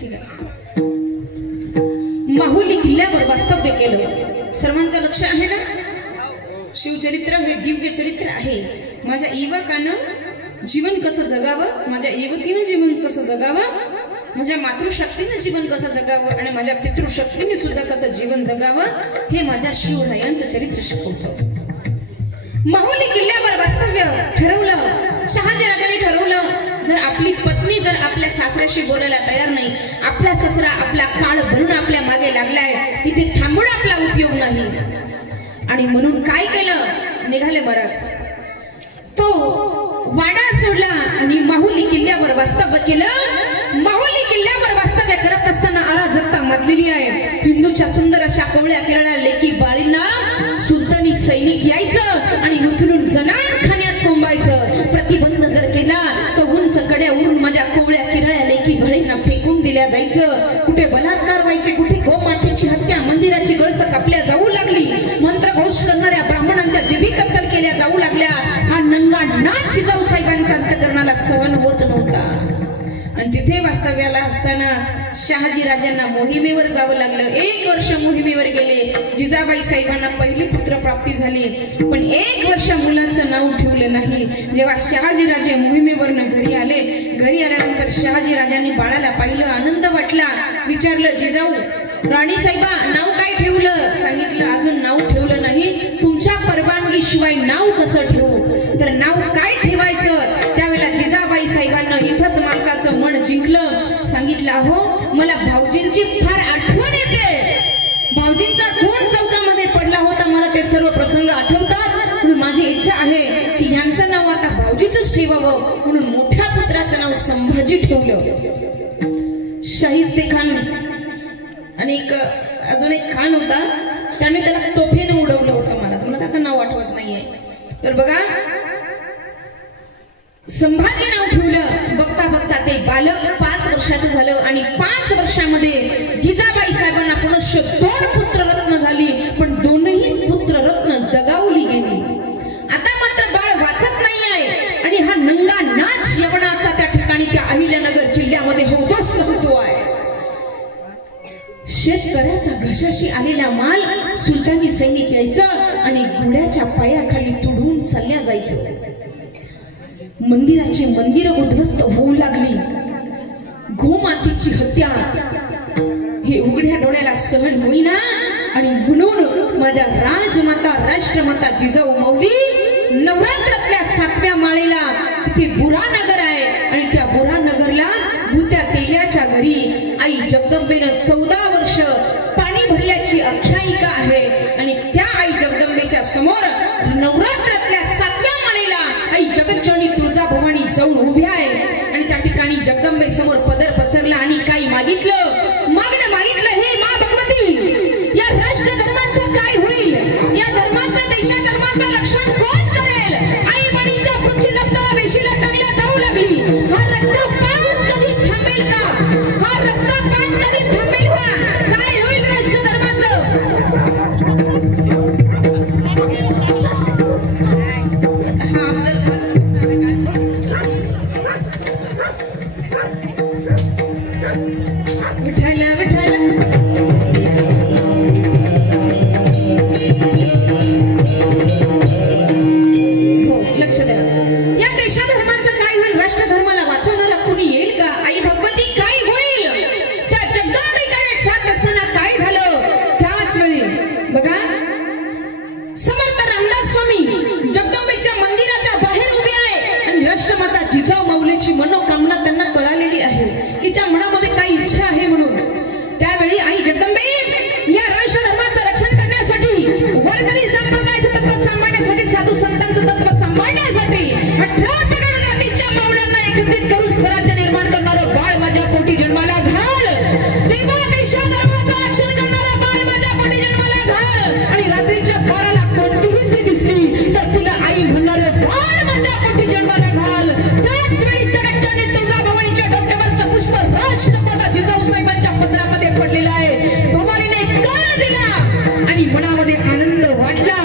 ठीक आहे. माहुली किल्ल्यावर वास्तव्य केलं. सर्वांचं लक्ष आहे ना? शिवचरित्र हे दिव्य चरित्र आहे. माझ्या युवकानं जीवन कसं जगावं, माझ्या युवतीनं जीवन कसं जगावं, माझ्या मातृशक्तीनं जीवन कसं जगावं आणि माझ्या पितृशक्तीने सुद्धा कसं जीवन जगावं हे माझ्या शिवरायांचं चरित्र शिकवतं. माहुली किल्ल्यावर वास्तव्य ठरवलं. शहाजीराजांनी ठरवलं, जर आपली पत्नी जर आपल्या सासऱ्याशी बोलायला तयार नाही, आपला सासरा आपला काळ भरून आपल्या मागे लागलाय, इथे थांबून आपला उपयोग नाही. आणि म्हणून काय केलं, निघाले महाराज. तो वाडा सोडला आणि माहुली किल्ल्यावर वास्तव्य केलं. माहुली किल्ल्यावर वास्तव्य करत असताना अराजकता मातलेली आहे. हिंदूच्या सुंदर अशा कवळ्या केरळ्या लेकी बाळींना सुलतानी सैनिक यायचं आणि उचलून जनानखान्यात कोंबायचं. प्रतिबंध जर केला तर उंच कड्या उरून माझ्या दिल्या जायचं, कुठे बलात्कार व्हायचे, कुठे गोमातेची हत्या, मंदिराची कळस कापल्या जाऊ लागली, मंत्रघोष करणाऱ्या ब्राह्मणांच्या जिभी कत्तल केल्या जाऊ लागल्या. हा नंगा नाच जिजाऊ साहेबांच्या अंतःकरणाला सहन होत नव्हता. आणि तिथे वास्तव्याला असताना शहाजी राजांना मोहिमेवर जावं लागलं. 1 वर्ष मोहिमेवर गेले. जिजाबाई साहेबांना पहिली पुत्र प्राप्ती झाली, पण 1 वर्ष मुलांचं नाव ठेवलं नाही. जेव्हा शहाजी राजे मोहिमेवरनं घरी आले, घरी आल्यानंतर शहाजी राजांनी बाळाला पाहिलं, आनंद वाटला. विचारलं, जिजाऊ राणी साहेबा नाव काय ठेवलं? सांगितलं, अजून नाव ठेवलं नाही, तुमच्या परवानगी शिवाय नाव कसं ठेवू? तर नाव काय ठेवायचं? त्यावेळेला जिजाबाई साहेबांना इथंच मालकाचं मन जिंकलं. सांगितलं, अहो मला भाऊजींची फार आठवण येते. भाऊजींचा खून चौकामध्ये पडला होता, मला ते सर्व प्रसंग आठवतात. म्हणून माझी इच्छा आहे की यांचं नाव आता भाऊजीच ठेवावं. म्हणून मोठ्या पुत्राचं नाव संभाजी ठेवलं. शाहिस्ते खान आणि अजून एक खान होता, त्याने त्याला तोफेने उडवलं होतं महाराज, मला त्याचं नाव आठवत नाहीये. तर बघा, संभाजी नाव ठेवलं. बघता बघता ते बालक 5 वर्षाचं झालं आणि 5 वर्षामध्ये जिजाबाई साहेबांना पुनश्च 2 पुत्ररत्न झाली, पण दोनही पुत्ररत्न दगावली गेली. आता मात्र बाळ वाचत नाही आहे आणि हा नंगा नाच यवनाचा त्या ठिकाणी त्या अहिल्यानगर जिल्ह्यामध्ये होतोच होतो आहे. शेतकऱ्याचा घशाशी आलेला माल सुलतानी सैनिक यायचं आणि घोड्याच्या पायाखाली तुडून चालल्या जायचं. मंदिराची मंदिरं उद्ध्वस्त होऊ लागली. गोमातेची हत्या हे उघड्या डोळ्याला सहन होईना आणि म्हणून माझ्या राजमाता राष्ट्रमाता जिजाऊ माऊली नवरात्रातल्या 7व्या माळेला तिथे बुरानगर आहे आणि त्या बुरानगरला भूत्या तेल्याच्या घरी आई जगदंबेनं 14 वर्ष पाणी भरल्याची आख्यायिका आहे. आणि त्या आई जगदंबेच्या समोर नवरात्रातल्या 7व्या माळेला आई जगज्जननी तुळजाभवानी जाऊन उभी आहे आणि त्या ठिकाणी जगदंबे समोर पदर पसरला आणि काही मागितलं. मागितलं, हे मा भगवती, या राष्ट्र धर्माचं काय होईल? या धर्माचं, देशाधर्माचं रक्षण कोण करेल? आई बणीच्या पुढची रक्ताला वेशीला टांगल्या जाऊ लागली. हा रक्तपात कधी थांबेल का? हा रक्तपात कधी थांबेल का? काय होईल राष्ट्र धर्माचं? हा अफजल विठाला विठाला मनोकामना त्यांना कळालेली आहे की त्या मनामध्ये काही इच्छा आहे. म्हणून त्यावेळी आई जगदंबे या राष्ट्र धर्माचं रक्षण करण्यासाठी, वर्गणी संप्रदायाचं तत्व सांभाळण्यासाठी, साधू संतांचं तत्व सांभाळण्यासाठी 18 पगड जातीच्या मावळ्यांना एकत्रित करून स्वराज्य निर्माण करणारं बाळ माझ्या पोटी जन्माला घाल. तेव्हा देशा धर्माचं रक्षण करणारा बाळ माझ्या पोटी जन्माला घाल. आणि रात्रीच्या 12ला कोणतीही स्त्री दिसली तर तिला आई म्हणणारं बाळ माझ्या पोटी जन्माला घाल. त्याच वेळी राष्ट्रमाता जिजाऊ साहेबांच्या पत्रामध्ये पडलेला आहे. भवानीने कान दिला आणि मनामध्ये आनंद वाटला.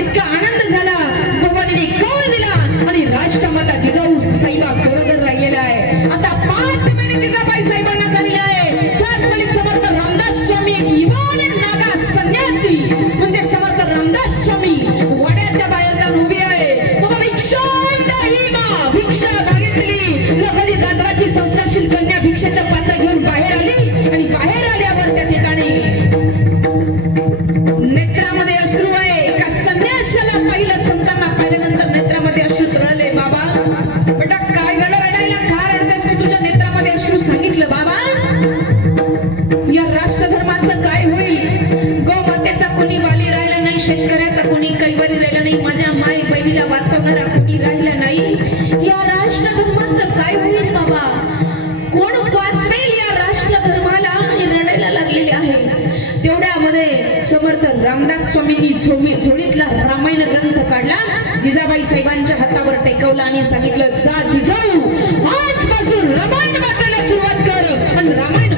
इतका आनंद झाला, भवानीने कान दिला आणि राष्ट्रमाता जिजाऊ साहेबा बरोबर राहिलेला आहे. आता 5 महिने जिजाबाई साहेबांना झालेला आहे. त्याच वेळी समर्थ रामदास स्वामी, एक युवान नागा संन्यासी म्हणजे समर्थ रामदास स्वामी वाड्याच्या बाहेर जाऊन उभी आहे. बाबा भिक्षा भिक्षा मागितली. लखनी जाधवाची संस्कारशील कन्या भिक्षेचं पात्र घेऊन बाहेर आली आणि बाहेर आल्यावर त्या ठिकाणी नेत्रामध्ये अश्रू आहे. एका संन्यासाला पाहिलं, संतांना पाहिल्यानंतर नेत्रामध्ये अश्रू तरळले. बाबा बेटा काय झालं, रडायला का रडतेस तू? तुझ्या नेत्रामध्ये अश्रू. सांगितलं, बाबा या राष्ट्र धर्माचं काय होईल? गोमातेचा कोणी वाली राहिला नाही, शेतकऱ्याचा कोणी कैवारी राहिला नाही, माझ्या माय बहिणीला वाचवणारा कोणी राहिला नाही. या राष्ट्र धर्माचं काय होईल बाबा? कोण वाचवेल या राष्ट्र धर्माला? आणि रडायला लागलेले आहे. तेवढ्यामध्ये समर्थ रामदास स्वामींनी झोळीतला रामायण ग्रंथ काढला, जिजाबाई साहेबांच्या हातावर टेकवला आणि सांगितलं, जा जिजाऊ, आजपासून रामायण वाचायला सुरुवात कर. आणि रामायण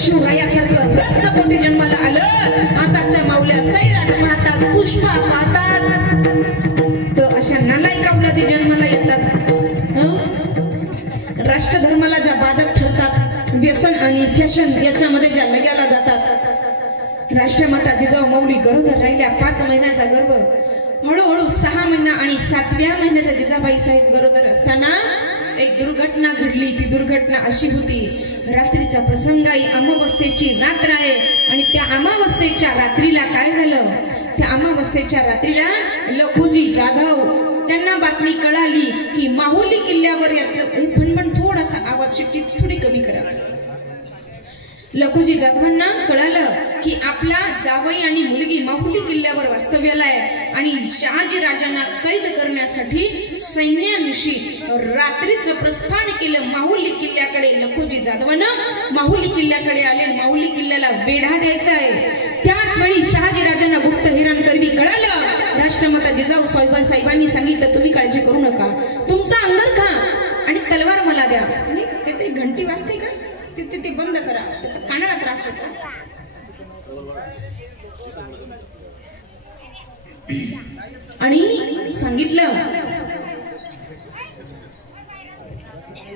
शिवरायासारखं रत्नकोटी जन्माला आलं. आताच्या माऊल्या सैराट पाहतात, पुष्पा पाहतात, तर अशा नालायक औलादी जन्माला येतात. राष्ट्रधर्माला ज्या बाधक ठरतात, व्यसन आणि फॅशन याच्यामध्ये ज्या लगायला जातात. राष्ट्रमाता जिजाऊ माऊली गरोदर राहिल्या, 5 महिन्याचा गर्भ. हळूहळू 6 महिना आणि 7व्या महिन्याच्या जिजाबाई साहेब गरोदर असताना एक दुर्घटना घडली. ती दुर्घटना अशी होती, रात्रीचा प्रसंग आहे, अमावस्येची रात्र आहे. आणि त्या अमावस्येच्या रात्रीला काय झालं, त्या अमावस्येच्या रात्रीला लखुजी जाधव त्यांना बातमी कळाली की माहुली किल्ल्यावर याचं हे फणफण थोडासा आवाज शिट्टी थोडी कमी करा. लखुजी जाधवांना कळालं की आपला जावई आणि मुलगी माहुली किल्ल्यावर वास्तव्याला आहे आणि शहाजी राजांना कैद करण्यासाठी सैन्यानिशी रात्रीचं प्रस्थान केलं माहुली किल्ल्याकडे. लखुजी जाधवांना माहुली किल्ल्याकडे आले, माहुली किल्ल्याला वेढा द्यायचा आहे. त्याच वेळी शहाजी राजांना गुप्त हिरण करवी कळालं. राष्ट्रमाता जिजाऊ साहेबांनी सांगितलं, तुम्ही काळजी करू नका, तुमचा अंगरखा आणि तलवार मला द्या. काहीतरी घंटी वाजते का, ते बंद करा, त्याचा कानाला त्रास होतो. आणि सांगितलं,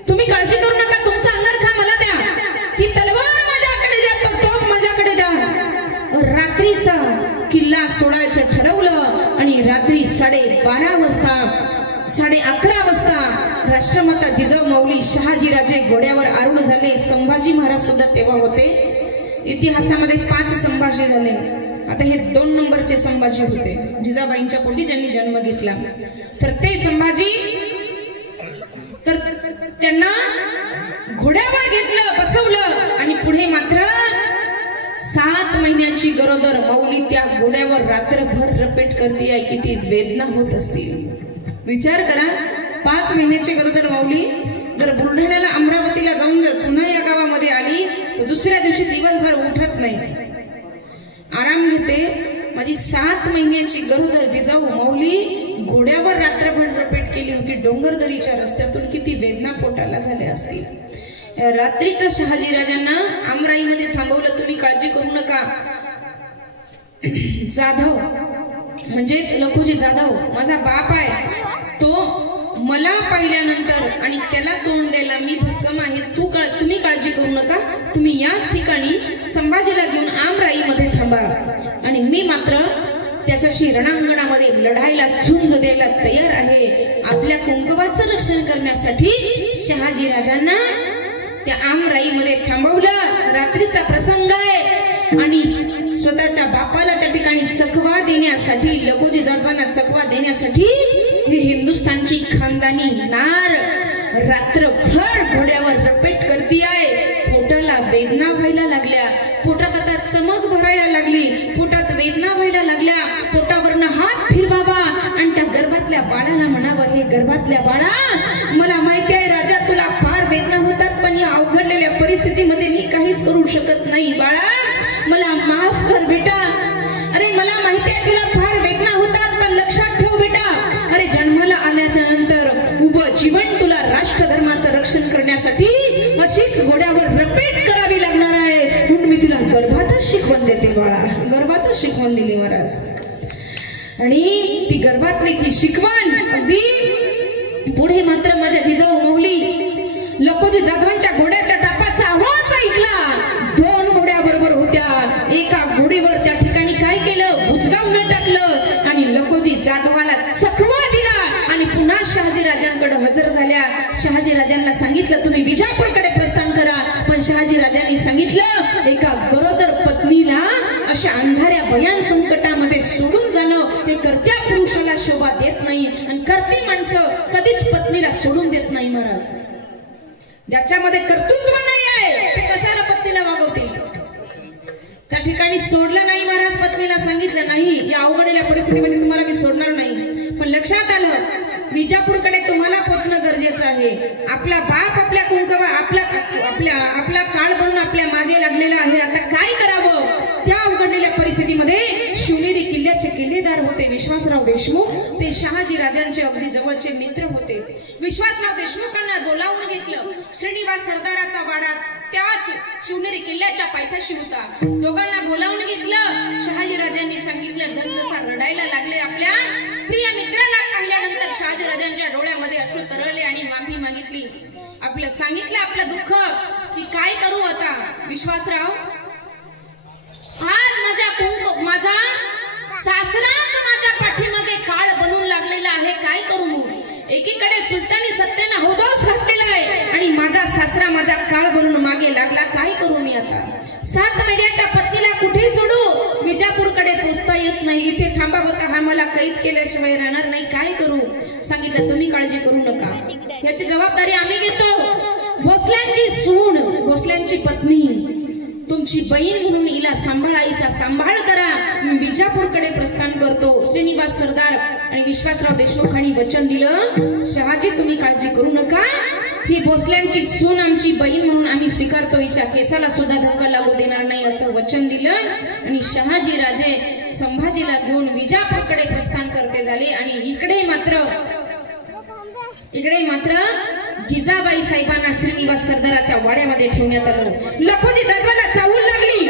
तुम्ही काळजी करू नका, तुमचा अंगरखा मला द्या, ती तलवार माझ्याकडे द्या, तो टोप माझ्याकडे द्या. रात्रीचा किल्ला सोडायचं ठरवलं आणि रात्री 12:30 वाजता 11:30 वाजता राष्ट्रमाता जिजाऊ माऊली शहाजी राजे घोड्यावर आरूढ झाले. संभाजी महाराज सुद्धा तेव्हा होते. इतिहासामध्ये 5 संभाजी झाले. आता हे 2 नंबरचे संभाजी होते, जिजाबाईंच्या पोटी ज्यांनी जन्म घेतला. तर ते संभाजी, तर त्यांना घोड्यावर घेतलं, बसवलं आणि पुढे मात्र 7 महिन्याची गरोदर माऊली त्या घोड्यावर रात्रभर रपेट करते आहे. किती वेदना होत असतील विचार करा. 5 महिन्याची गरोदर माऊली जर बुलढाण्याला अमरावतीला जाऊन जर पुन्हा या गावामध्ये आली तर दुसऱ्या दिवशी दिवसभर उठत नाही, आराम घेते. माझी 7 महिन्याची गरोदर जिजाऊ माऊली घोड्यावर रात्रभर रपेट केली होती डोंगरदरीच्या रस्त्यातून. किती वेदना पोटाला झाल्या असतील. रात्रीचं शहाजी राजांना आमराईमध्ये थांबवलं. तुम्ही काळजी करू नका, जाधव म्हणजेच लखुजी जाधव माझा बाप आहे, तो मला पाहिल्यानंतर आणि त्याला तोंड द्यायला मी भक्कम आहे. तुम्ही काळजी करू नका, तुम्ही याच ठिकाणी संभाजीला घेऊन आमराईमध्ये थांबा आणि मी मात्र त्याच्याशी रणांगणामध्ये लढायला झुंज द्यायला तयार आहे. आपल्या कुंकवाचं रक्षण करण्यासाठी शहाजी राजांना त्या आमराईमध्ये थांबवलं. रात्रीचा प्रसंग आहे आणि स्वतःच्या बापाला त्या ठिकाणी चकवा देण्यासाठी, लखुजी जाधवांना चकवा देण्यासाठी हे हिंदुस्थानची खानदानी नार रात्रभर घोड्यावर रपेट करती आहे. पोटाला वेदना व्हायला लागल्या, पोटात आता चमक भरायला लागली, पोटात वेदना व्हायला लागल्या. पोटावरनं हात फिरवावा आणि त्या गर्भातल्या बाळाला म्हणावं, हे गर्भातल्या बाळा, मला माहिती आहे राजा तुला फार वेदना होतात, पण या अवघडलेल्या परिस्थितीमध्ये मी काहीच करू शकत नाही. बाळा मला माफ कर बेटा. अरे मला माहिती आहे तुला फार वेदना होतात, पण लक्षात ठेव बेटा, अरे जन्माला आल्याच्या नंतर उभं जीवन तुला राष्ट्रधर्माचं रक्षण करण्यासाठी अशीच घोड्यावर रपेट करावी लागणार आहे. म्हणून मी तुला गर्भातच शिकवण देते बाळा. गर्भातच शिकवण दिली महाराज. आणि ती गर्भातली ती शिकवण अगदी पुढे मात्र माझ्या जिजाऊ माऊली लखुजी जाधवांच्या घोड्याच्या टापाचा आवाज ऐकला. 2 घोड्या बरोबर होत्या. एका घोडीवर त्या ठिकाणी काय केलं, बुजगावून टाकलं आणि लखुजी जाधवाला चकवा दिला आणि पुन्हा शहाजी राजांकडे हजर झाल्या. शहाजी राजांना सांगितलं तुम्ही विजापूरकडे प्रस्थान करा, पण शहाजी राजांनी सांगितलं एका गरोदर पत्नीला अशा अंधाऱ्या भयान संकटामध्ये सोडून जाणं हे कर्त्या पुरुषाला शोभा देत नाही आणि कर्ती माणसं कधीच पत्नीला सोडून देत नाही महाराज. ज्याच्यामध्ये कर्तृत्व नाही आहे ते कशाला पत्नीला वागवतील. त्या ठिकाणी सोडलं नाही महाराज, पत्नीला सांगितलं नाही या अवघडलेल्या परिस्थितीमध्ये तुम्हाला मी सोडणार नाही. पण लक्षात आलं विजापूरकडे तुम्हाला पोचणं गरजेचं आहे. आपला बाप आपल्या कुंकवा आपला काळ बनून आपल्या मागे लागलेला आहे. आता काय करावं. त्या अवघडलेल्या परिस्थितीमध्ये शिवनेरी किल्ल्याचे किल्लेदार होते विश्वासराव देशमुख. ते शहाजी राजांचे अगदी जवळचे मित्र होते. विश्वासराव देशमुखांना बोलावून घेतलं. श्रीनिवास सरदाराचा वाडा त्याच शिवनेरी किल्ल्याच्या पायथ्याशी होता. दोघांना बोलावून घेतलं. शहाजीराजांनी सांगितलं. धसधसा रडायला लागले. आपल्या प्रिय मित्राला पाहिल्यानंतर शहाजीराजांच्या डोळ्यामध्ये अश्रू तरळले आणि माफी मागितली. आपलं सांगितलं आपलं दुःख की काय करू आता. विश्वासराव, आज माझा सासराच माझ्या पाठीमागे काळ बनून लागलेला आहे. काय करू मग. एकीकडे सुलतानी सत्तेनं होदोस घातलेला आहे आणि माझा सासरा माझा काळ बनून मागे लागला. काय करू मी आता. 7 महिन्याच्या पत्नीला कुठे सोडू. विजापूरकडे पोचता येत नाही. इथे थांबावता हा मला कैद केल्याशिवाय राहणार नाही. काय करू. सांगितलं तुम्ही काळजी करू नका. याची जबाबदारी आम्ही घेतो. भोसल्यांची सून, भोसल्यांची पत्नी, तुमची बहीण म्हणून हिला सांभाळायचा सांभाळ करा. मी विजापूरकडे प्रस्थान करतो. श्रीनिवास सरदार आणि विश्वासराव देशमुखांनी वचन दिलं. शहाजी तुम्ही काळजी करू नका. ही भोसल्यांची सून आमची बहीण म्हणून आम्ही स्वीकारतो. हिच्या केसाला सुद्धा धक्का लागू देणार नाही असं वचन दिलं. आणि शहाजी राजे संभाजीला घेऊन विजापूरकडे प्रस्थान करते झाले. आणि इकडे मात्र जिजाबाई साहेबांना श्रीनिवास सरदाराच्या वाड्यामध्ये ठेवण्यात आलं. लखोजी जन्माला चावूल लागली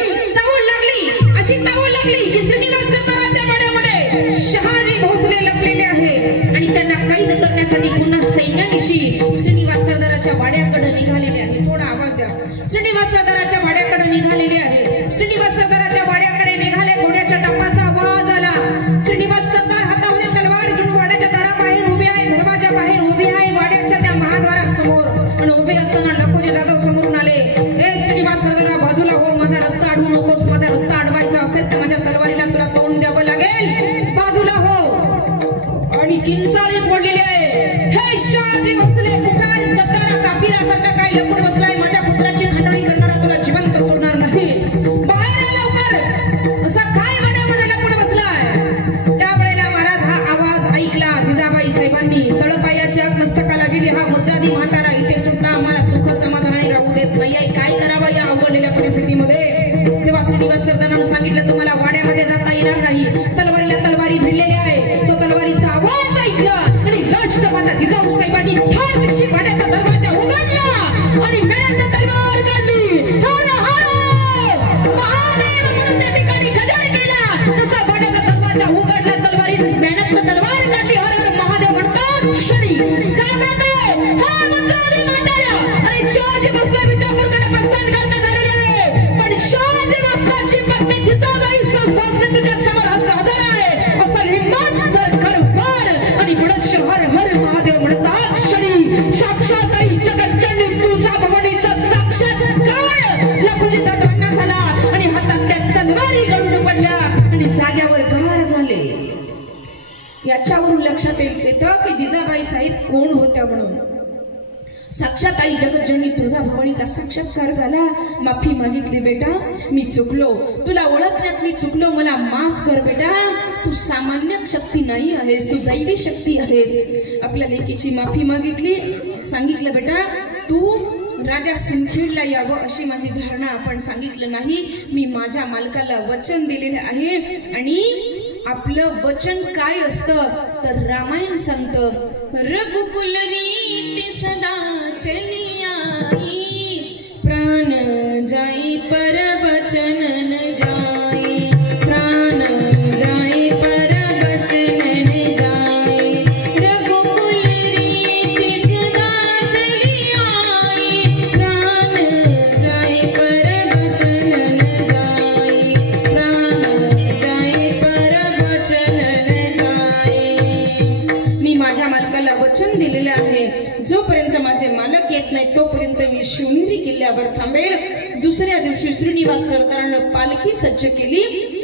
अशी चावूल लागली की श्रीनिवास सरदाराच्या वाड्यामध्ये शहाजी भोसले लपलेले आहे आणि त्यांना कैद करण्यासाठी पुन्हा सैन्यानिशी श्रीनिवास सरदाराच्या वाड्याकडे निघालेले आहे. थोडा आवाज द्या. श्रीनिवास सरदाराच्या वाड्याकडे निघालेले आहे. श्रीनिवास सरदाराच्या वाड्याकडे निघाले. घोड्याच्या टपाचा आवाज आला. श्रीनिवास सरदार हातामध्ये तलवार घेऊन वाड्याच्या दाराबाहेर उभे आहे. दरवाजा बाहेर उभे आहे. वाड्याच्या त्या महाद्वारासमोर आणि उभे असताना लखोजी जाधव समोरून आले. ए श्रीनिवास सरदारा बाजूला हो. माझा रस्ता अडवू नकोस. माझा रस्ता अडवायचा असेल तर माझ्या तलवारीला तुला तोंड द्यावं लागेल. बाजूला हो. आणि किंचाळी फोडलेली आहे. हे शहाजी भोसले कुठे आहेस गद्दारा काफिरासारखा काय लपून बसलाय. माझ्या पुत्राची खंडणी करणारा तुला जिवंत सोडणार नाही. बाहेर ये लवकर. असा काय वाड्यामध्ये लपून बसलाय. त्यावेळेला महाराज हा आवाज ऐकला. जिजाबाई साहेबांनी तळपायाच्या मस्तकाला गेली. हा मुज्जादी म्हातारा इथे सुद्धा आम्हाला सुख समाधानाने राहू देत नाही. काय करावं या अवघडलेल्या परिस्थितीमध्ये. तेव्हा श्रीनिवास सरदारांनी सांगितलं तुम्हाला वाड्यामध्ये जाता येणार नाही. तलवारीला तलवारी भिडलेली आहे. तो तलवारीचा आवाज ऐकला आणि राष्ट्रमाता जिजाऊ साहेबांनी फार दिवशी वाड्याचा दरवाजा उघडला आणि मेळ्यात तलवार काढली. हर हर महादेव म्हणून त्या ठिकाणी गजर केला. तसा वाड्याचा दरवाजा उघडला. तलवारी मेळ्यात तलवार काढली. हर हर महादेव म्हणतात क्षणी काय म्हणते हा मुज्जादी म्हातारा. अरे शहाजी भोसले विजापूरकडे प्रस्थान करता झालेले आहे. पण शहाजी भोसलेची पत्नी जिजाबाई भोसले तुझ्या समोर हजर आहे. असल हिम्मत तर कर वार. आणि म्हणत हर हर महादेव म्हणतात क्षणी साक्षात आई जगज्जननी तुझा भवानीचा साक्षात्कार लखोजीचा दंडा झाला आणि हातातल्या तलवारी गळून पडल्या आणि जाग्यावर गार झाले. याच्यावरून लक्षात येतं की जिजाबाई साहेब कोण होत्या म्हणून. साक्षात आई जगज्जननी तुझा भवानीचा साक्षात्कार झाला. माफी मागितली. बेटा मी चुकलो. तुला ओळखण्यात मी चुकलो. मला माफ कर बेटा. तू सामान्य शक्ती नाही आहेस. तू दैवी शक्ती आहेस. आपल्या लेकीची माफी मागितली. सांगितलं बेटा तू राजा सिंदखेडला यावं अशी माझी धारणा. आपण सांगितलं नाही. मी माझ्या मालकाला वचन दिलेलं आहे. आणि आपलं वचन काय असतं तर रामायण सांगतं. रघुकुल रीती सदा चली आई. प्राण जाई पर वचन न जाई. प्राण जाई पर वचन न जाई. रघुकुल रीती सदा चली आई. प्राण जाई पर वचन न जाई. प्राण जाई पर वचन न जाई. मी माझ्या मालकाला वचन दिलेले आहे. जोपर्यंत माझे मालक येत नाही तोपर्यंत मी शिवनेरी किल्ल्यावर थांबेल. दुसऱ्या दिवशी श्रीनिवास सरदारानं पालखी सज्ज केली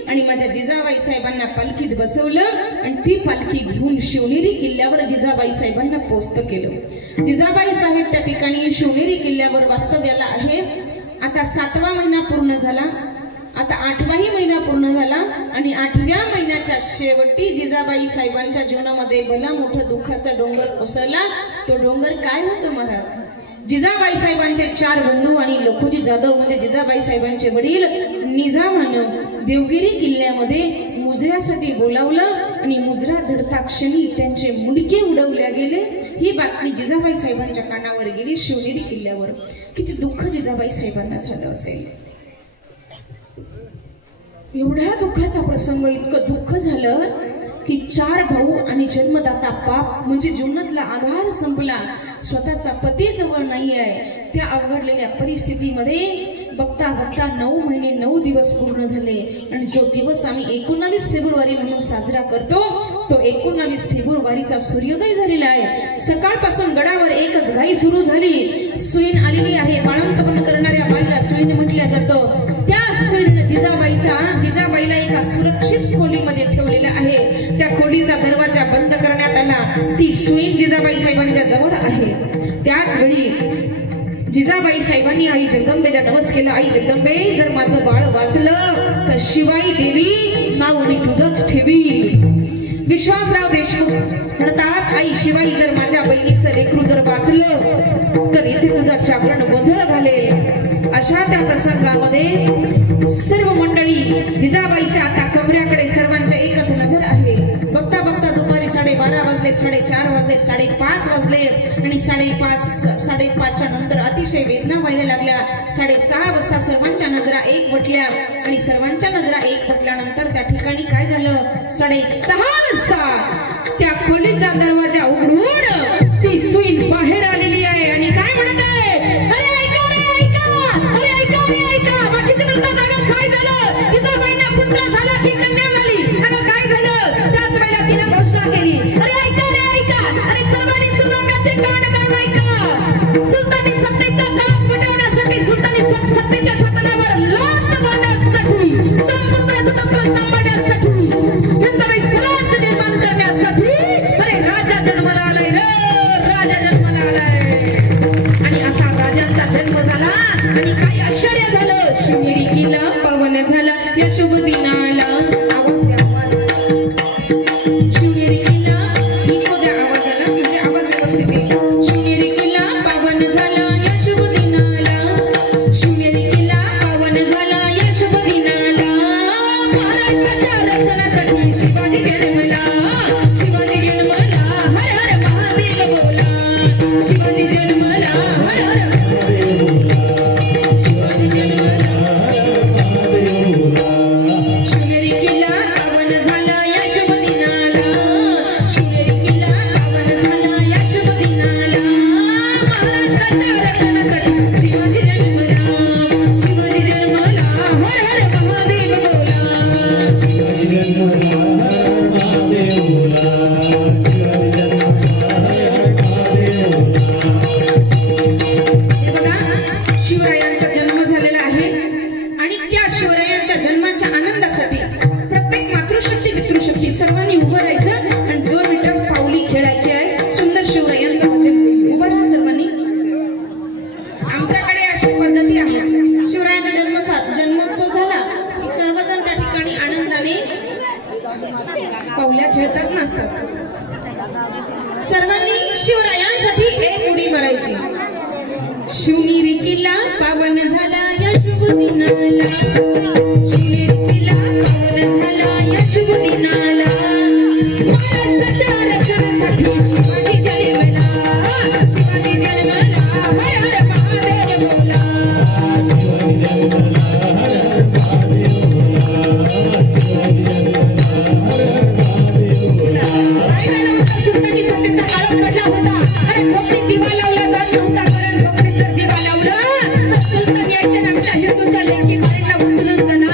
आणि माझ्या जिजाबाई साहेबांना पालखीत बसवलं आणि ती पालखी घेऊन शिवनेरी किल्ल्यावर जिजाबाई साहेबांना पोस्ट केलं. जिजाबाई साहेब त्या ठिकाणी शिवनेरी किल्ल्यावर वास्तव्याला आहे. आता 7वा महिना पूर्ण झाला. आता 8वाही महिना पूर्ण झाला आणि 8व्या महिन्याच्या शेवटी जिजाबाई साहेबांच्या जीवनामध्ये भला मोठा दुःखाचा डोंगर कोसळला. तो डोंगर काय होतं महाराज. जिजाबाई साहेबांचे 4 बंधू आणि लखोजी जाधव म्हणजे जिजाबाई साहेबांचे वडील निजामानं देवगिरी किल्ल्यामध्ये मुजऱ्यासाठी बोलावलं आणि मुजरा झडता क्षणी त्यांचे मुंडके उडवल्या गेले. ही बातमी जिजाबाई साहेबांच्या कानावर गेली. शिवनेरी किल्ल्यावर किती दुःख जिजाबाई साहेबांना झालं असेल. एवढ्या दुःखाचा प्रसंग, इतकं दुःख झालं की 4 भाऊ आणि जन्मदाता बाप म्हणजे जीवनातला आधार संपला. स्वतःचा पती जवळ नाही आहे. त्या अवघडलेल्या परिस्थितीमध्ये बघता बघता 9 महिने 9 दिवस पूर्ण झाले. आणि जो दिवस आम्ही 19 फेब्रुवारी म्हणून साजरा करतो तो 19 फेब्रुवारीचा सूर्योदय झालेला आहे. सकाळपासून गडावर एकच घाई सुरू झाली. सुईण आलेली आहे. बाळंतपण करणाऱ्या बाईला सुईण म्हटलं जातं. त्या सुईण जिजाबाईला एका सुरक्षित खोलीमध्ये ठेवलेलं आहे. त्या खोलीचा दरवाजा बंद करण्यात आला. ती सुईण जिजाबाई साहेबांच्या जवळ आहे. त्याच वेळी जिजाबाई साहेबांनी आई जगदंबेला नमस केला. आई जगदंबे, जर माझं बाळ वाचलं तर शिवाई देवी नाव मी तुझंच ठेवी. विश्वासराव देशमुख म्हणतात, आई शिवाई, जर माझ्या बहिणीचं लेकरू जर वाचलं तर इथे तुझा जागरण गोंधळ घालेल. अशा त्या प्रसंगामध्ये सर्व मंडळी जिजाबाईच्या आता कमऱ्याकडे सर्वांच्या एकच नजर आहे. बघता बघता दुपारी 12:30 वाजले, 4:30 वाजले, 5:30 वाजले आणि 5:30च्या नंतर अतिशय वेदना व्हायला लागल्या. 6:30 वाजता सर्वांच्या नजरा एकवटल्या आणि सर्वांच्या नजरा एकवटल्यानंतर त्या ठिकाणी काय झालं, 6:30 वाजता त्या खोलीचा दरवाजा उघडून ती सुईण बाहेर आलेली आहे आणि काय म्हणत आहे, अरे ऐका रे ऐका, अरे ऐका रे ऐका. बाकीचे म्हणतात, अगं काय झालं, जिजाबाईंना पुत्र झाला की कन्या झाली, अगं काय झालं. त्याच वेळेला तिने घोषणा केली, अरे ऐका रे ऐका, अरे सर्वांनी सुनाम्याचे कान काढून ऐका. सुलतानी सत्तेचा कान मिटवण्यासाठी, सुलतानी सत्तेच्या छत्रावर लाथ मारण्यासाठी, संपूर्ण तत्व सांभाळण्यासाठी, हिंदवी स्वराज्य निर्माण करण्यासाठी अरे राजा जन्माला आलाय रे, राजा जन्माला आलाय. आणि असा राजांचा जन्म झाला आणि काही आश्चर्य झालं. शिवनेरी किल्ला पावन झाला या शुभ दिनाला. आवाज द्या, आवाज. शिवनेरी किल्ला इको द्या आवाजाला, म्हणजे आवाज व्यवस्थित येईल. शिवनेरी किल्ला पावन झाला या शुभ दिनाला. शिवनेरी किल्ला पावन झाला या शुभ दिनाला. महाराष्ट्राच्या रक्षणासाठी शिवाजी जन्मला, शिवाजी जन्मला, हर हर महादेव बोला. शिवाजी जन्मला, हर हर महादेव बोला. शिवाजी जन्मला, शिवनेरी किल्ला पावन झाला या शुभ दिनाला. शिवनेरी किल्ला पावन झाला या शुभ दिनाला. महाराष्ट्राच्या रक्षणासाठी शिवाजी जन्मला, शिवाजी जन्मला, हर हर महादेव बोला. हे बघा, शिवरायांचा जन्म झालेला आहे आणि त्या शिवरायांच्या जन्माच्या आनंदासाठी प्रत्येक मातृशक्ती पितृशक्ती सर्वांनी उभं राहायचं आणि 2 मिनिटं पावली खेळायची आहे. सुंदर शिवरायांचं भजन होईल. उभं राहा सर्वांनी. आमच्याकडे अशी पद्धती आहे, शिवरायांचा जन्मोत्सव झाला की सर्वजण त्या ठिकाणी आनंदाने पावल्या खेळतात, नाचतात. सर्वांनी शिवरायांसाठी एक उडी मारायची. शिवनेरी किल्ला पावन झाला या शुभ दिनाला. शिवनेरी किल्ला पावन झाला या शुभ दिनाला. महाराष्ट्राच्या रक्षणासाठी शिवाजी जन्मला, शिवाजी जन्मला, हर हर महादेव बोला. सुलतानी सत्तेचा काळ पडला होता. अरे झोपडीत दिवा लावला जात नव्हता, कारण झोपडीत जर दिवा लावला तर सुलतान यायचे ना आमच्या हिंदूच्या लेकी बाळींना उचलून जाणार.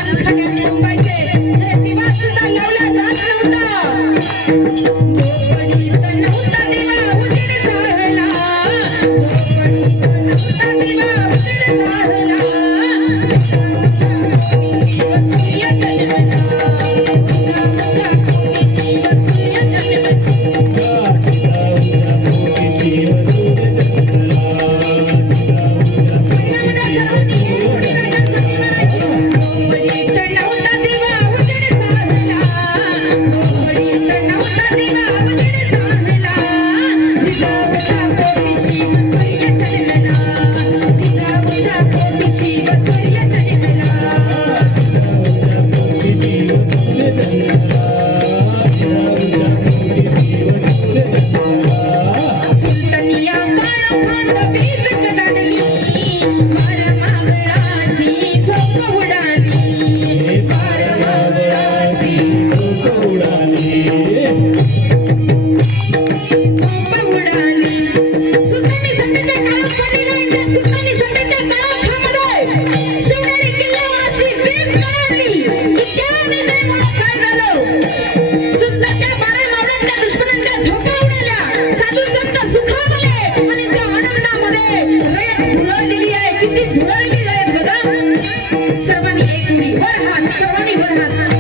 वर हात सवानी वर हात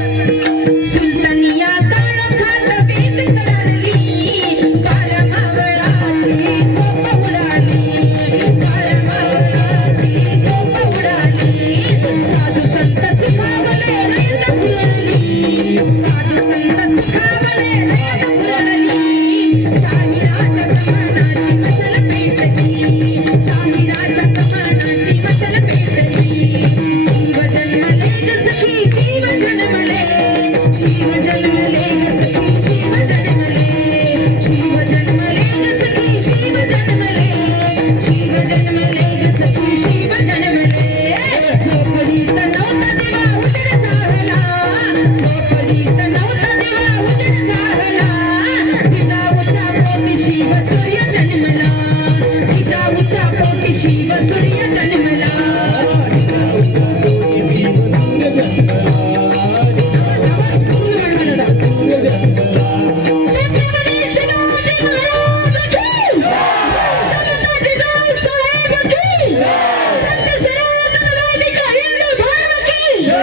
सुलतानिया ताळ खात बीज करारली काळ्या मावळाची झोप उडाली काळ्या मावळाची झोप उडाली साधू संत सुखावले रयत फुलली साधू संत सुखावले रयत फुलली शाहिराच्या कमानाची मशाल पेटली शाहिराच्या कमानाची मशाल पेटली शिव जन्मले ग सखी शिव जन्मले शिव जन्मले ग सखी शिव जन्मले शिव जन्मले ग सखी शिव जन्मले शिव जन्मले ग सखी शिव जन्मले झोपडीत नव्हता देवा उजेड झाला झोपडीत नव्हता देवा उजेड झाला जिजाऊच्या पोटी शिव सूर्य जन्मला जिजाऊच्या पोटी शिव सूर्य जन्मला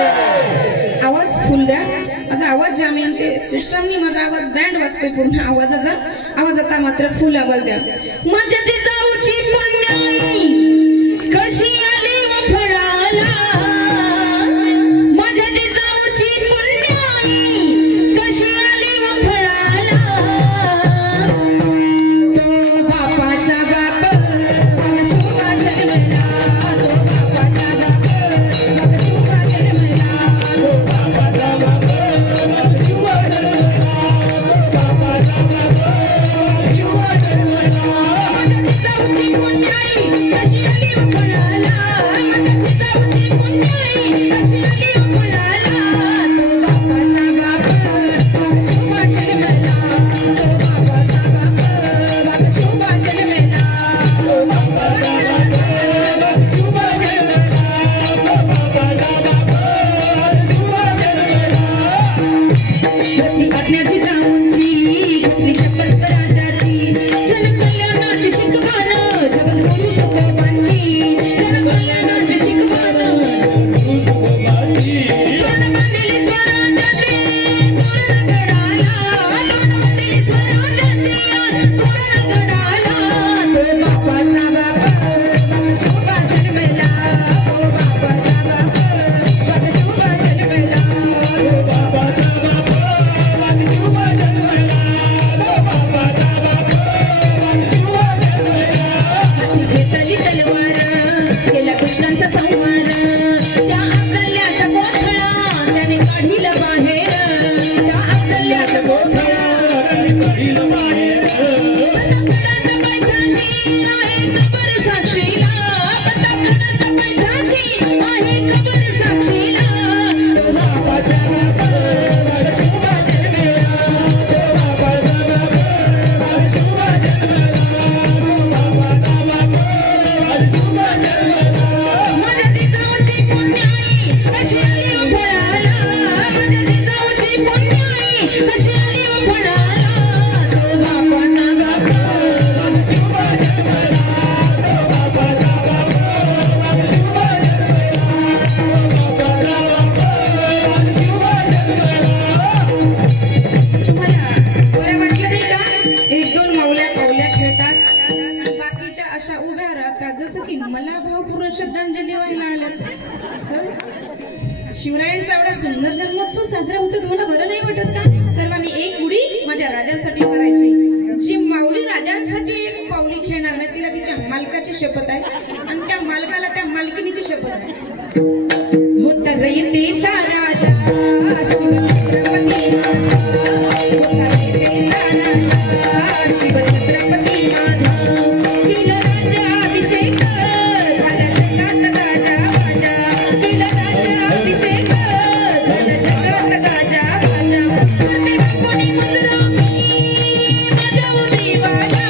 आवाज फुल द्या माझा आवाज जाम ते सिस्टमनी माझा आवाज बँड वाजतोय पूर्ण आवाजाचा आवाज आता मात्र फुल आवाज द्या माझ्या जिजाऊची पुण्याई कशी आली व फळाला माझ्या जिजाऊची पुण्याई कशी आली व फळाला तो बापाचा बाप मग शोभा जन्मला तो बापाचा बाप मग शोभा जन्मला तो बापाचा बाप मग शोभा जन्मला माझ्या जिजाऊची पुण्याई कशी आली व फळाला माझ्या जिजाऊची पुण्याई कशी आली व फळाला तो बापाचा बाप मग शोभा जन्मला तो बापाचा बाप मग शोभा जन्मला तो बापाचा बाप मग शोभा जन्मला तो बापाचा बाप मग शोभा जन्मला प्रतिज्ञाची जाऊंची घातली शपथ स्वराज्याची जनकल्याणाची शिकवण जगद्गुरु तुकोबांची जनकल्याणाची शिकवण तोरण बांधली स्वराज्याची तोरण गडाला तोरण बांधली स्वराज्याची तोरण गडाला तो बापाचा बाप मग शोभा जन्मला तो बापाचा बाप मग शोभा जन्मला तो बापाचा बाप मग शोभा जन्मला तो बापाचा बाप मग शोभा जन्मला हाती घेतली तलवार केला दुष्टांचा संहार त्या अफजल्याचा गोठळा त्याने काढीला बाहेर त्या अफजल्याचा गोठळा त्याने काढीला बाहेर प्रतापगडाच्या पायथ्याशी आहे कबर साक्षीला प्रतापगडाच्या पायथ्याशी आहे कबर साक्षीला तो बापाचा बाप मग शोभा जन्मला तो बापाचा बाप मग शोभा जन्मला तो बापाचा बाप मग शोभा जन्मला माझ्या जिजाऊची पुण्याई कशी आली व फळाला माझ्या जिजाऊची पुण्याई कशी आली व फळाला तो बापाचा बाप मग शोभा जन्मला तो बापाचा बाप मग शोभा जन्मला तो बापाचा बाप मग शोभा जन्मला तुम्हाला बरं वाटलं नाही का एक दोन माऊल्या पावल्या खेळतात आणि बाकीच्या अशा उभ्या राहतात जसं की मला भावपूर्ण श्रद्धांजली व्हायला आलं शिवरायांचा एवढा सुंदर जन्मोत्सव साजरा होतो तुम्हाला बरं नाही वाटत का सर्वांनी एक उडी माझ्या राजांसाठी करायची जी माऊली राजांसाठी एक पावली खेळणार नाही तिला तिच्या मालकाची शपथ आहे आणि त्या मालकाला त्या मालकिनीची शपथ आहे होता रयतेचा राजा शिवछत्रपती माझा होता रयतेचा राजा शिवछत्रपती माझा केला राज्याभिषेक झाला जगात गाजा वाजा केला राज्याभिषेक झाला जगात गाजा वाजा करते बापुनी मुजरा मी माझ्या उभी वाजा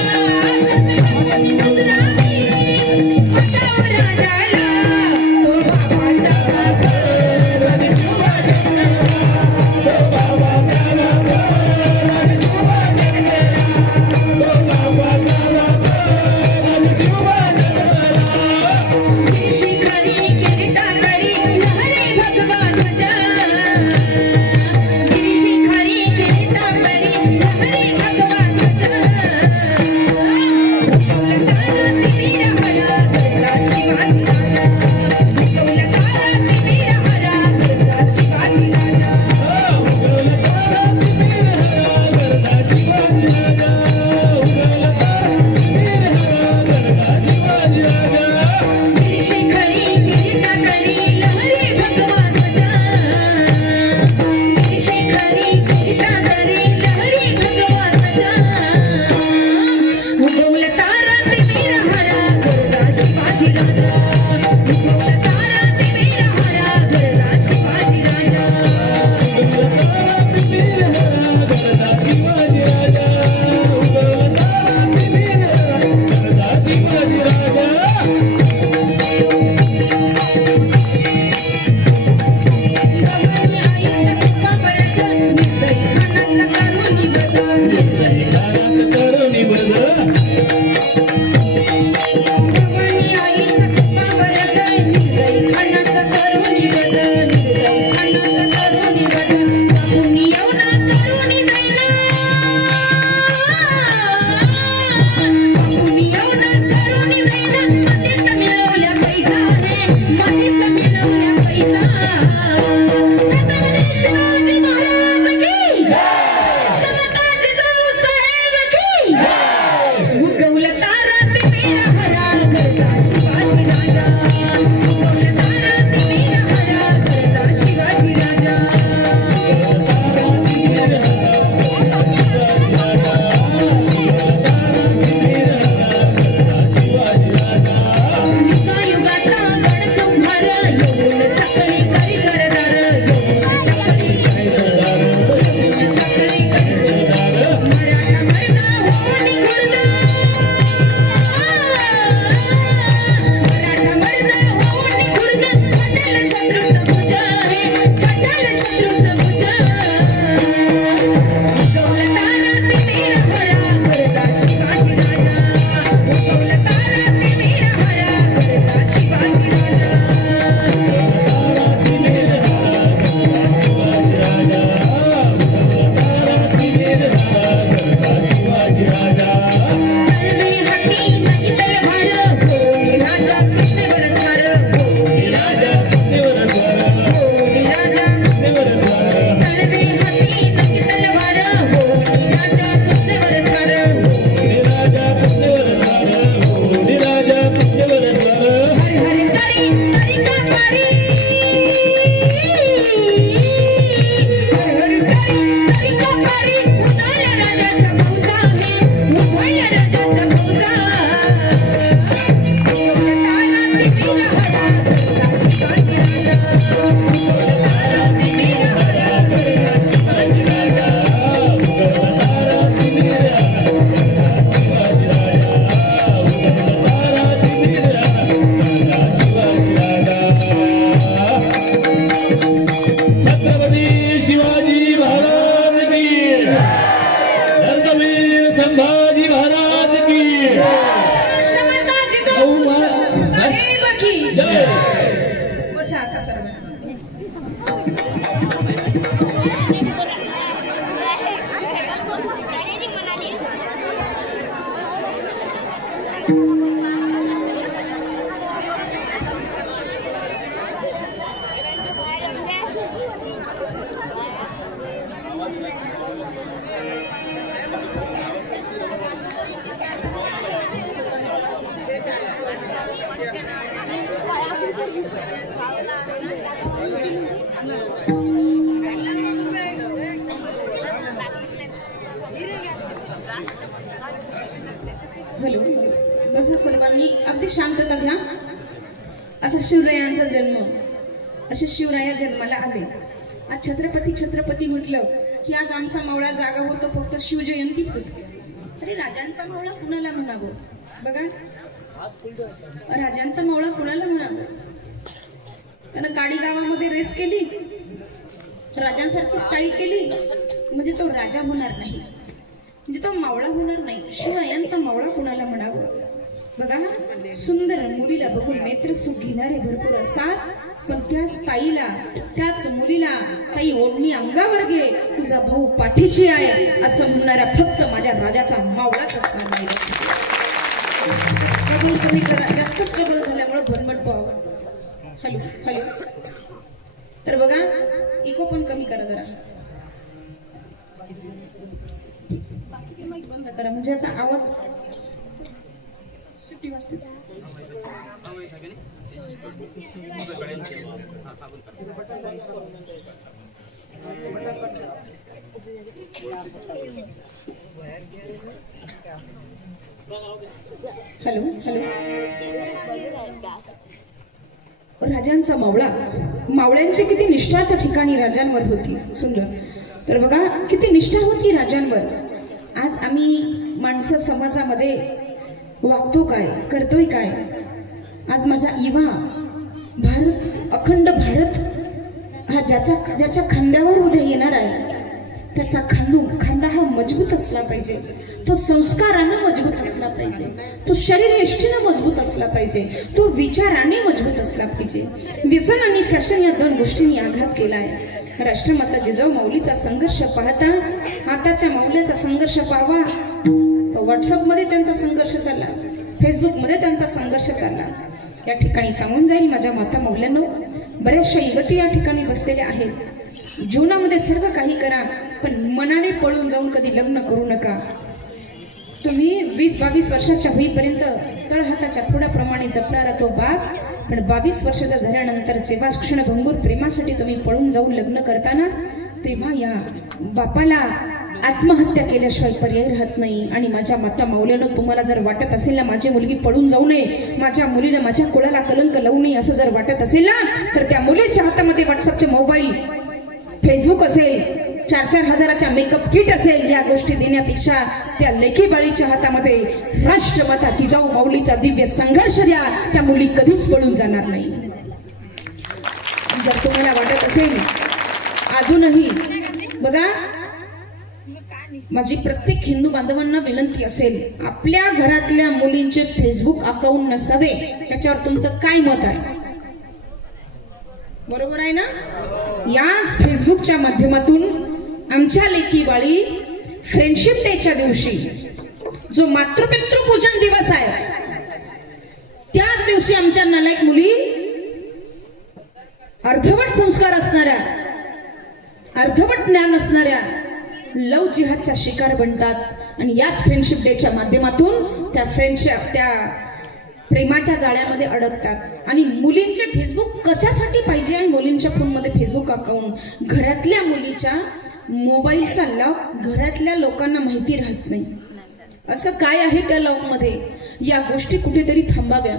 करते बापुनी मुजरा मी माझ्या राजाला तो बापाचा बाप मग शोभा हॅलो, बसा सर्वांनी, अगदी शांतता घ्या. असा शिवरायांचा जन्म, असे शिवराया जन्माला आले. आज छत्रपती म्हटलं की आज आमचा मावळा जागा होतो फक्त शिवजयंती होती. अरे राजांचा मावळा कुणाला म्हणावं? बघा, राजांचा मावळा कुणाला म्हणावं? त्यानं गाडी गावामध्ये रेस केली, राजांसारखी स्टाईल केली, म्हणजे तो राजा होणार नाही, म्हणजे तो मावळा होणार नाही. शिवरायांचा मावळा कुणाला म्हणावं? बघा, सुंदर मुलीला बघून नेत्र सुख घेणारे भरपूर असतात, पण त्याच ताईला, त्याच मुलीला ताई ओढणी अंगावर घे, तुझा भाऊ पाठीशी आहे असं म्हणणारा फक्त माझ्या राजाचा मावळाच असणार नाही. स्ट्रगल कमी करा, जास्त स्ट्रगल झाल्यामुळे भनभट पाहावं. हॅलो हॅलो, तर बघा, इको पण कमी करा जरा, बंद करा, म्हणजे याचा आवाज सुट्टी वाजते. हॅलो हॅलो, राजांचा मावळा, मावळ्यांची किती निष्ठा त्या ठिकाणी राजांवर होती. सुंदर. तर बघा, किती निष्ठा होती राजांवर. आज आम्ही माणसं समाजामध्ये वागतो काय, करतोय काय? आज माझा युवा भारत, अखंड भारत हा ज्याच्या खांद्यावर उद्या येणार आहे, त्याचा खांदा हा मजबूत असला पाहिजे, तो संस्काराने मजबूत असला पाहिजे, तो शरीरयष्टीने मजबूत असला पाहिजे, तो विचाराने मजबूत असला पाहिजे. व्यसन आणि फॅशन या दोन गोष्टींनी आघात केलाय. राष्ट्रमाता जिजाऊ माऊलीचा संघर्ष पाहता, आताच्या माऊलीचा संघर्ष पाहावा. तो व्हॉट्सअपमध्ये त्यांचा संघर्ष चालला, फेसबुकमध्ये त्यांचा संघर्ष चालला. या ठिकाणी सांगून जाईल माझ्या माता माऊल्यांनो, बऱ्याचशा युवती या ठिकाणी बसलेल्या आहेत. जीवनामध्ये सर्व काही करा, पण मनाने पळून जाऊन कधी लग्न करू नका. तुम्ही 20-22 वर्षाच्या होईपर्यंत तळहाताच्या फोडाप्रमाणे जपणारा तो बाप, पण 22 वर्षाचा झाल्यानंतर जेव्हा क्षणभंगूर प्रेमासाठी तुम्ही पळून जाऊन लग्न करताना, तेव्हा या बापाला आत्महत्या केल्याशिवाय पर्याय राहत नाही. आणि माझ्या माता माऊल्यानं, तुम्हाला जर वाटत असेल ना माझी मुलगी पळून जाऊ नये, माझ्या मुलीनं माझ्या कुळाला कलंक लावू नये असं जर वाटत असेल ना, तर त्या मुलीच्या हातामध्ये व्हॉट्सअपचे मोबाईल, फेसबुक असेल, 4-4 हजाराचा मेकअप किट असेल, या गोष्टी देण्यापेक्षा त्या लेकी बाळीच्या हातामध्ये राष्ट्रमाता जिजाऊ माऊलीचा दिव्य संघर्ष द्या. त्या मुली कधीच पळून जाणार नाही. जर तुम्हाला वाटत असेल अजूनही, बघा, माझी प्रत्येक हिंदू बांधवांना विनंती असेल, आपल्या घरातल्या मुलींचे फेसबुक अकाउंट नसावे, याच्यावर तुमचं काय मत आहे? बरोबर आहे ना? याच फेसबुकच्या माध्यमातून आमच्या लेकी बाळी फ्रेंडशिप डेच्या दिवशी, जो मातृपितृपूजन दिवस आहे, त्याच दिवशी आमच्या नालायक मुली अर्धवट संस्कार असणाऱ्या, अर्धवट ज्ञान असणाऱ्या लव जिहादच्या शिकार बनतात. आणि याच फ्रेंडशिप डेच्या माध्यमातून त्या प्रेमाच्या जाळ्यामध्ये अडकतात. आणि मुलींचे फेसबुक कशासाठी पाहिजे? आणि मुलींच्या फोनमध्ये फेसबुक अकाउंट, घरातल्या मुलीच्या मोबाईलचा लॉक घरातल्या लोकांना माहिती राहत नाही. असं काय आहे त्या लॉकमध्ये? या गोष्टी कुठेतरी थांबाव्या.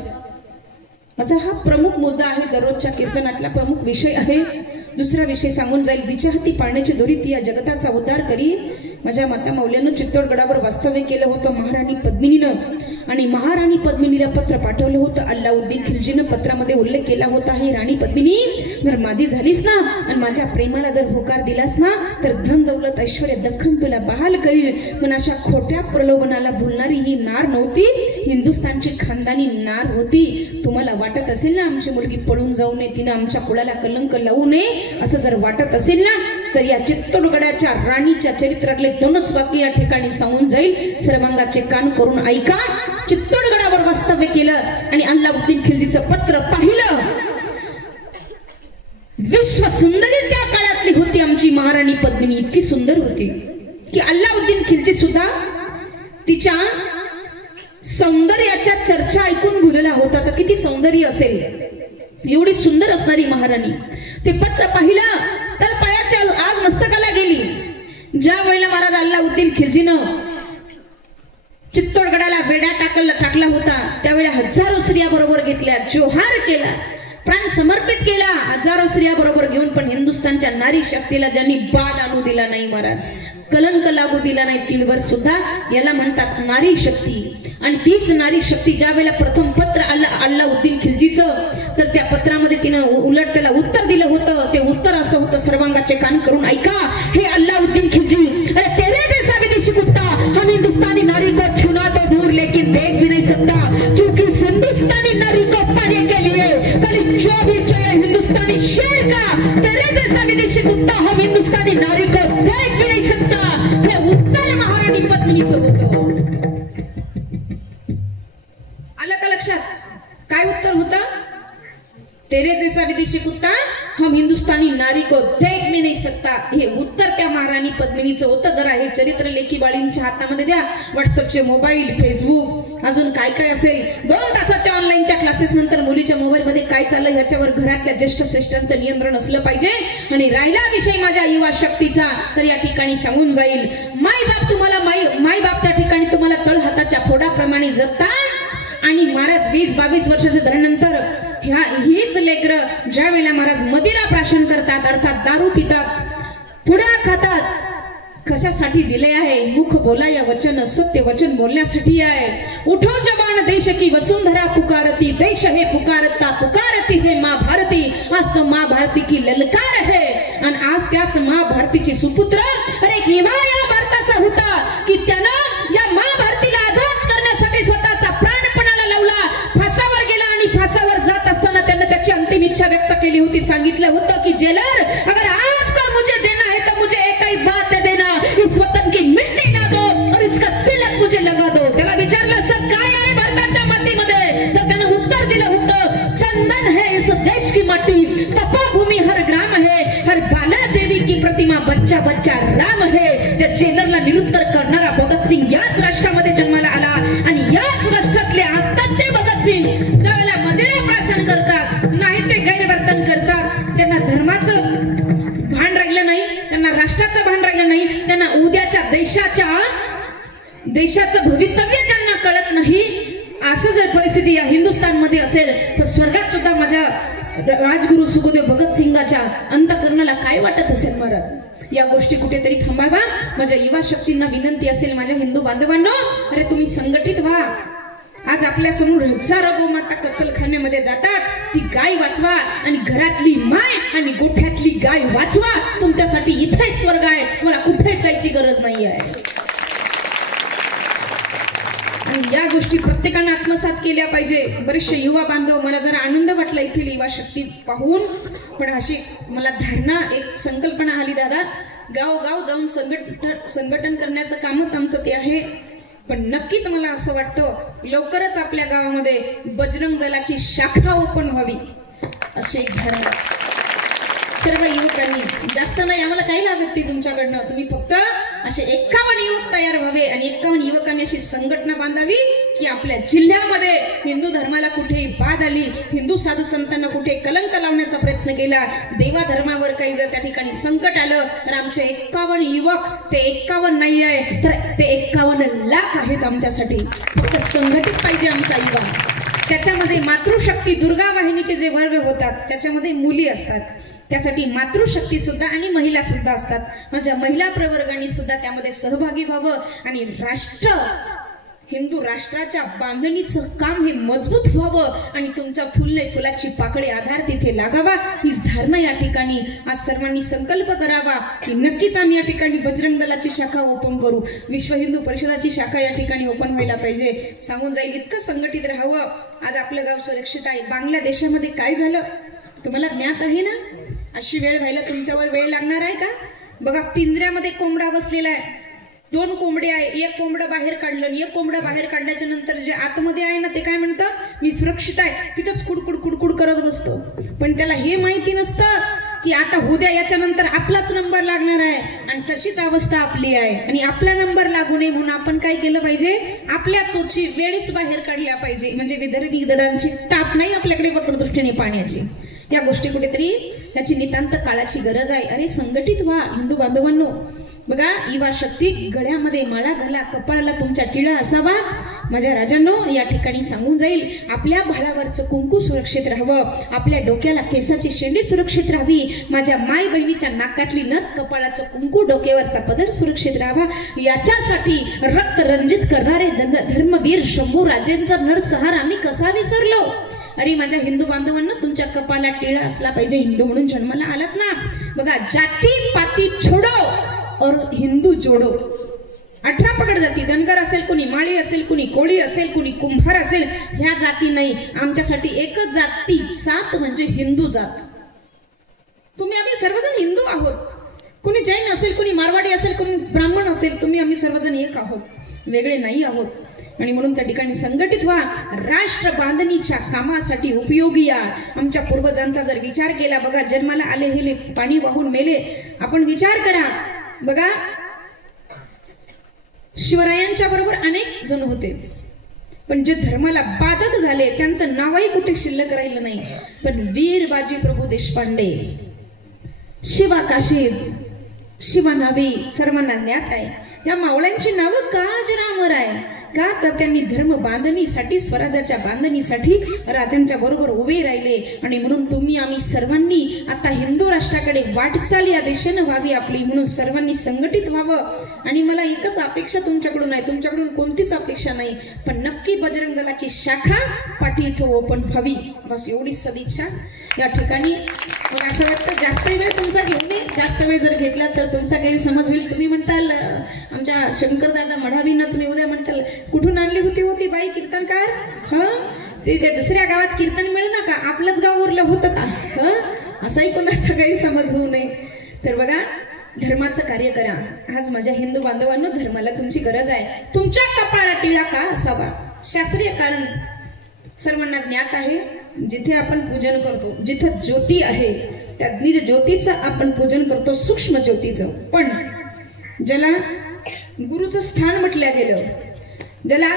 माझा हा प्रमुख मुद्दा आहे, दररोजच्या कीर्तनातला प्रमुख विषय आहे. दुसरा विषय सांगून जाईल, तिच्या हाती पाळण्याची दोरी ती या जगताचा उद्धार करी. माझ्या माता माऊल्यांना चित्तोडगडावर वास्तव्य केलं होतं महाराणी पद्मिनीनं. आणि महाराणी पद्मिनीला पत्र पाठवलं होतं. अल्लाउद्दीन खिलजीनं पत्रामध्ये उल्लेख केला होता, हे राणी पद्मिनी, जर माझी झालीस ना आणि माझ्या प्रेमाला जर होकार दिलास ना तर धन दौलत ऐश्वर्य दख्खन तुला बहाल करील. पण अशा खोट्या प्रलोभनाला भुलणारी ही नार नव्हती, हिंदुस्थानची खानदानी नार होती. तुम्हाला वाटत असेल ना आमची मुलगी पळून जाऊ नये, तिनं आमच्या कुळाला कलंक लावू नये, असं जर वाटत असेल ना तर या चित्तोडगडाच्या राणीच्या चरित्रातले 2च वाक्य या ठिकाणी सांगून जाईल. सर्वांगाचे कान करून ऐका. चित्तोडगडावर वास्तव्य केलं आणि अल्लाउद्दीन खिलजीचं पत्र पाहिलं. विश्व सुंदरी त्या काळातली होती आमची महाराणी पद्मिनी. इतकी सुंदर होती की अल्लाउद्दीन खिलजी सुद्धा तिच्या सौंदर्याच्या चर्चा ऐकून भुलला होता. तर किती सौंदर्य असेल, एवढी सुंदर असणारी महाराणी. ते पत्र पाहिलं तर पायाच्या आग मस्तकाला गेली. ज्या वेळेला महाराज अल्लाउद्दीन खिलजीनं चित्तोडगडाला वेढा टाकला होता त्यावेळेला हजारो स्त्रिया बरोबर घेतल्या, जोहार केला, प्राण समर्पित केला. हजारो स्त्रिया बरोबर घेऊन पण हिंदुस्थानच्या नारी शक्तीला ज्यांनी बाद आणू दिला नाही महाराज, कलंक लागू दिला नाही तिळभर सुद्धा, याला म्हणतात नारी शक्ती. आणि तीच नारी शक्ती ज्या वेळेला प्रथम पत्र अल्लाउद्दीन खिलजीचं, तर त्या पत्रामध्ये तिनं उलट त्याला उत्तर दिलं होतं. ते उत्तर असं होतं, सर्वांगाचे कान करून ऐका. हे अल्लाउद्दीन खिलजी, अरे तेरे जैसा विदेशी कुत्ता हम हिंदुस्तानी नारी को छूना तो दूर लेकिन देख भी नहीं सकता, क्योंकि हिंदुस्तानी नारी को पाने के लिए कल जो भी चाहे हिंदुस्तानी शेर का, तेरे जैसा विदेशी कुत्ता हम हिंदुस्तानी नारी को देख भी नहीं सकता. हे उत्तर महाराणी पद्मिनीचं होतं. आलं का लक्षात? काय उत्तर होतं? तेरे जैसा विदेशी कुत्ता हम हिंदुस्तानी नारी को देख भी नहीं सकता. हे उत्तर त्या महाराणी पद्मिनीचं होतं. जरा हे चरित्र लेखी बाळींच्या हातामध्ये द्या. व्हॉट्सअपचे मोबाईल, फेसबुक, अजून काय काय असेल, 2 तासाच्या ऑनलाईनच्या क्लासेस नंतर मुलीच्या मोबाईलमध्ये काय चाललं ह्याच्यावर घरातल्या ज्येष्ठ श्रेष्ठांचं नियंत्रण असलं पाहिजे. आणि राहिला विषय माझ्या युवा शक्तीचा, तर या ठिकाणी सांगून जाईल, मायबाप तुम्हाला मायबाप त्या ठिकाणी तुम्हाला तळ हाताच्या फोडाप्रमाणे जगतात. आणि महाराज 20-22 वर्षाच्या झाल्यानंतर हीच लेकरं ज्या वेळेला महाराज मदिरा प्राशन करतात, अर्थात दारू पितात, पुड्या खातात, कशासाठी दिले आहे? मुख बोला या वचन, सत्य वचन बोलण्यासाठी आहे. उठो जवान देश की वसुंधरा पुकारती, देश है पुकारता पुकारती है माँ भारती. आज तो माँ भारती की ललकार है. आणि आज त्याच माँ भारतीची सुपुत्र अरे केव्हा या भारताचा होता की त्यानं या माँ भारतीला आझाद करण्यासाठी स्वतःचा प्राणपणाला लावला, फासावर गेला आणि फासावर जात असताना त्यानं त्याची अंतिम इच्छा व्यक्त केली होती. सांगितलं होतं की जेलर, अगर आपको मुझे देना है तो मुझे एक ही बात दे देना, इस वतन की मिट्टी ना दो और इसका तिलक मुझे लगा दो. त्याला विचारलं असं काय आहे भारताच्या मातीमध्ये, तर त्यानं उत्तर दिलं होतं, चंदन है इस देश की माटी, तपोभूमी हर ग्राम है, हर बाला देवी की प्रतिमा बच्चा बच्चा राम है. त्या जेलरला निरुत्तर करणारा भगत सिंग याच राष्ट्रामध्ये जन्माला आला. आणि याच राष्ट्रातले आताचे भगत सिंग ज्यावेळेला मदिरा प्राशन करतात, नाही ते गैरवर्तन करतात, त्यांना धर्माचं भान राहिलं नाही, त्यांना राष्ट्राचं भान राहिलं नाही, त्यांना उद्याच्या देशाचं भवितव्य ज्यांना कळत नाही, असं जर परिस्थिती या हिंदुस्थानमध्ये असेल तर स्वर्गात सुद्धा माझ्या राजगुरु सुखदेव भगत सिंगाच्या अंतःकरणाला काय वाटत असेल महाराज. या गोष्टी कुठेतरी थांबावा. माझ्या युवा शक्तींना विनंती असेल, माझ्या हिंदू बांधवांनो, अरे तुम्ही संघटित व्हा. आज आपल्या समोर हजारो गोमाता कत्तलखान्यामध्ये जातात, ती गाय वाचवा आणि घरातली माय आणि गोठ्यातली गाय वाचवा. तुमच्यासाठी इथे स्वर्ग आहे, मला कुठे जायची गरज नाही आहे. आणि या गोष्टी प्रत्येकाने आत्मसात केल्या पाहिजे. बरेचसे युवा बांधव, मला जरा आनंद वाटला इथे युवा शक्ती पाहून. पण अशी मला धारणा, एक संकल्पना आली, दादा गावोगाव जाऊन संघटन करण्याचं कामच आमचं ते आहे. पण नक्कीच मला असं वाटतं लवकरच आपल्या गावामध्ये बजरंग दलाची शाखा ओपन व्हावी, अशी एक धारणा. सर्व युवकांनी, जास्त नाही आम्हाला काही लागत ती तुमच्याकडनं, तुम्ही फक्त असे 51 युवक तयार व्हावे आणि 51 युवकांनी अशी संघटना बांधावी की आपल्या जिल्ह्यामध्ये हिंदू धर्माला कुठेही बाध आली, हिंदू साधू संतांना कुठे कलंक लावण्याचा प्रयत्न केला, देवा धर्मावर काही जर त्या ठिकाणी संकट आलं तर आमचे 51 युवक, ते 51 नाही आहे तर ते 51 लाख आहेत आमच्यासाठी. फक्त संघटित पाहिजे आमचा युवा. त्याच्यामध्ये मातृशक्ती, दुर्गा वाहिनीचे जे वर्ग होतात त्याच्यामध्ये मुली असतात, त्यासाठी मातृशक्ती सुद्धा आणि महिला सुद्धा असतात. माझ्या महिला प्रवर्गांनी सुद्धा त्यामध्ये सहभागी व्हावं आणि राष्ट्र हिंदू राष्ट्राच्या बांधणीचं काम हे मजबूत व्हावं आणि तुमचा फुलले फुलाची पाकळी आधार तिथे लागावा, हीच धारणा या ठिकाणी आज सर्वांनी संकल्प करावा की नक्कीच आम्ही या ठिकाणी बजरंग दलाची शाखा ओपन करू, विश्व हिंदू परिषदाची शाखा या ठिकाणी ओपन व्हायला पाहिजे. सांगून जाईल इतकं संघटित राहावं. आज आपलं गाव सुरक्षित आहे. बांगलादेशामध्ये काय झालं तुम्हाला ज्ञात आहे ना? अशी वेळ व्हायला तुमच्यावर वेळ लागणार आहे का? बघा, पिंजऱ्यामध्ये कोंबडा बसलेला आहे, 2 कोंबडे आहे, एक कोंबडा बाहेर काढलं आणि एक कोंबडा बाहेर काढल्याच्या नंतर जे आतमध्ये आहे ना ते काय म्हणतं, मी सुरक्षित आहे, तिथंच कुडकुड कुडकुड करत बसतो. पण त्याला हे माहिती नसतं की आता उद्या याच्या नंतर आपलाच नंबर लागणार आहे आणि तशीच अवस्था आपली आहे. आणि आपला नंबर लागू नये म्हणून आपण काय केलं पाहिजे, आपल्या चोची वेळीच बाहेर काढल्या पाहिजे. म्हणजे विदर्भी दडांची टाप नाही आपल्याकडे वक्रदृष्टीने पाण्याची. या गोष्टी कुठेतरी त्याची नितांत काळाची गरज आहे. अरे संघटित व्हा हिंदू बांधवांनो. बघा, युवा शक्ती गळ्यामध्ये माळा घाला, कपाळाला तुमच्या टिळा असावा. माझ्या राजांनो, या ठिकाणी सांगून जाईल, आपल्या भाळावरचं कुंकू सुरक्षित राहावं, आपल्या डोक्याला केसाची शेंडी सुरक्षित राहावी, माझ्या माय बहिणीच्या नाकातली नथ, कपाळाचं कुंकू, डोक्यावरचा पदर सुरक्षित राहावा. याच्यासाठी रक्त रंजित करणारे धर्मवीर शंभू राजेंचा नरसंहार आम्ही कसा विसरलो. अरे माझ्या हिंदू बांधवांना, तुमच्या कपाला टिळा असला पाहिजे. हिंदू म्हणून जन्माला आलात ना. बघा, जाती पाती छोडो और हिंदू जोडो. 18 पगड जाती, धनगर असेल कुणी, माळी असेल कुणी, कोळी असेल कुणी, कुंभार असेल, ह्या जाती नाही. आमच्यासाठी एकच जाती, 7 म्हणजे हिंदू जात. तुम्ही आम्ही सर्वजण हिंदू आहोत. कुणी जैन असेल, कुणी मारवाडी असेल, कुणी ब्राह्मण असेल, तुम्ही आम्ही सर्वजण एक आहोत, वेगळे नाही आहोत. आणि म्हणून त्या ठिकाणी संघटित व्हा. राष्ट्र बांधणीच्या कामासाठी उपयोगी या. आमच्या पूर्वजांचा जर विचार केला, बघा, जन्माला आले हे पाणी वाहून मेले, आपण विचार करा. बघा, शिवरायांच्या बरोबर अनेक जण होते, पण जे धर्माला बाधक झाले त्यांचं नावही कुठे शिल्लक राहिलं नाही. पण वीर बाजी प्रभू देशपांडे, शिवा काशीद, शिवा नावे सर्वांना ज्ञात आहे. या मावळ्यांची नावं का अजरामर आहे? का तर त्यांनी धर्म बांधणीसाठी, स्वराज्याच्या बांधणीसाठी राजांच्या बरोबर उभे राहिले. आणि म्हणून तुम्ही आम्ही सर्वांनी आता हिंदू राष्ट्राकडे वाटचाल या दिशेनं व्हावी आपली, म्हणून सर्वांनी संघटित व्हावं. आणि मला एकच अपेक्षा तुमच्याकडून आहे, तुमच्याकडून कोणतीच अपेक्षा नाही, पण नक्की बजरंग दलाची शाखा पाठी इथं ओपन व्हावी, बस एवढीच सदिच्छा या ठिकाणी. मग असं वाटतं जास्त वेळ तुमचा घेऊन नये, जास्त वेळ जर घेतला तर तुमचा गैरसमज होईल. तुम्ही म्हणताल आमच्या शंकरदादा मढावींना तुम्ही उद्या म्हणताल कुठून आणली होती बाई कीर्तनकार, ते दुसऱ्या गावात कीर्तन मिळू नका, आपलंच गाव उरलं होतं का? असाही कोणाचा गैरसमज होऊ नये. तर बघा, धर्माचं कार्य करा. आज माझ्या हिंदू बांधवांनो, धर्माला तुमची गरज आहे. तुमच्या कपाळाला टिळा का असावा? शास्त्रीय कारण सर्वांना ज्ञात आहे. जिथे आपण पूजन करतो, जिथं ज्योती आहे त्या निज ज्योतीचं आपण पूजन करतो, सूक्ष्म ज्योतीचं. पण ज्याला गुरुचं स्थान म्हटलं गेलं, ज्याला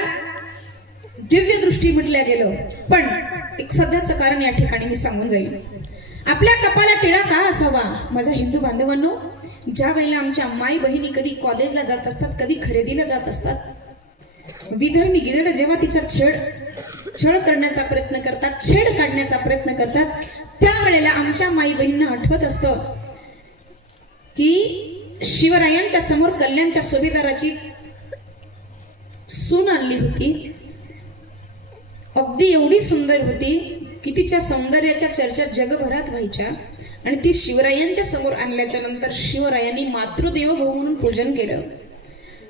दिव्य दृष्टी म्हटलं गेलं, पण एक सध्याचं कारण या ठिकाणी मी सांगून जाईल. आपल्या कपाला टिळा का असावा? माझ्या हिंदू बांधवांनो, ज्या वेळेला आमच्या माई बहिणी कधी कॉलेजला जात असतात, कधी खरेदीला जात असतात, विधर्मी गिधड जेव्हा तिचा छळ करण्याचा प्रयत्न करतात, छेड काढण्याचा प्रयत्न करतात, त्यावेळेला आमच्या माई बहिणींना आठवत असतं की शिवरायांच्या समोर कल्याणच्या सुभेदाराची सून आणली होती, अगदी एवढी सुंदर होती की तिच्या सौंदर्याच्या चर्चा जगभरात व्हायच्या. आणि ती शिवरायांच्या समोर आणल्याच्या नंतर शिवरायांनी मातृदेव भाऊ म्हणून पूजन केलं.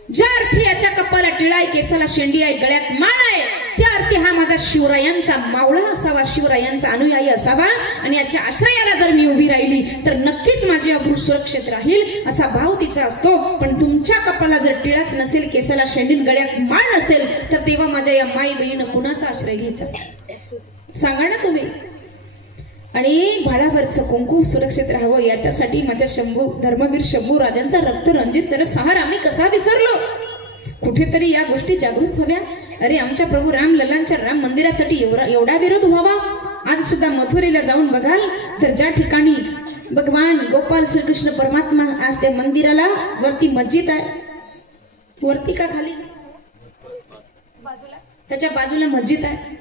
ज्या अर्थी याच्या कपाला टिळा आहे, केसाला शेंडी आहे, गळ्यात माळ आहे, त्या अर्थी हा माझा शिवरायांचा मावळा असावा, शिवरायांचा अनुयायी असावा. आणि याच्या आश्रयाला जर मी उभी राहिली तर नक्कीच माझी अब्रू सुरक्षित राहील, असा भाव तिचा असतो. पण तुमच्या कपाला जर टिळाच नसेल, केसाला शेंडी, गळ्यात माळ नसेल, तर तेव्हा माझ्या या माई बहिणीनं कुणाचा आश्रय घ्यायचा सांगा ना तुम्ही. आणि भाडावरचं कुंकू सुरक्षित राहावं याच्यासाठी माझ्या धर्मवीर शंभू राजांचा रक्त रंजित नरसंहार आम्ही कसा विसरलो? कुठेतरी या गोष्टी जागृत व्हाव्या. अरे आमच्या प्रभू राम लल्लांच्या राम मंदिरासाठी एवढा विरोध व्हावा. आज सुद्धा मथुरेला जाऊन बघाल तर ज्या ठिकाणी भगवान गोपाल श्रीकृष्ण परमात्मा, आज त्या मंदिराला वरती मस्जिद आहे, वरती का खाली, त्याच्या बाजूला मस्जिद आहे.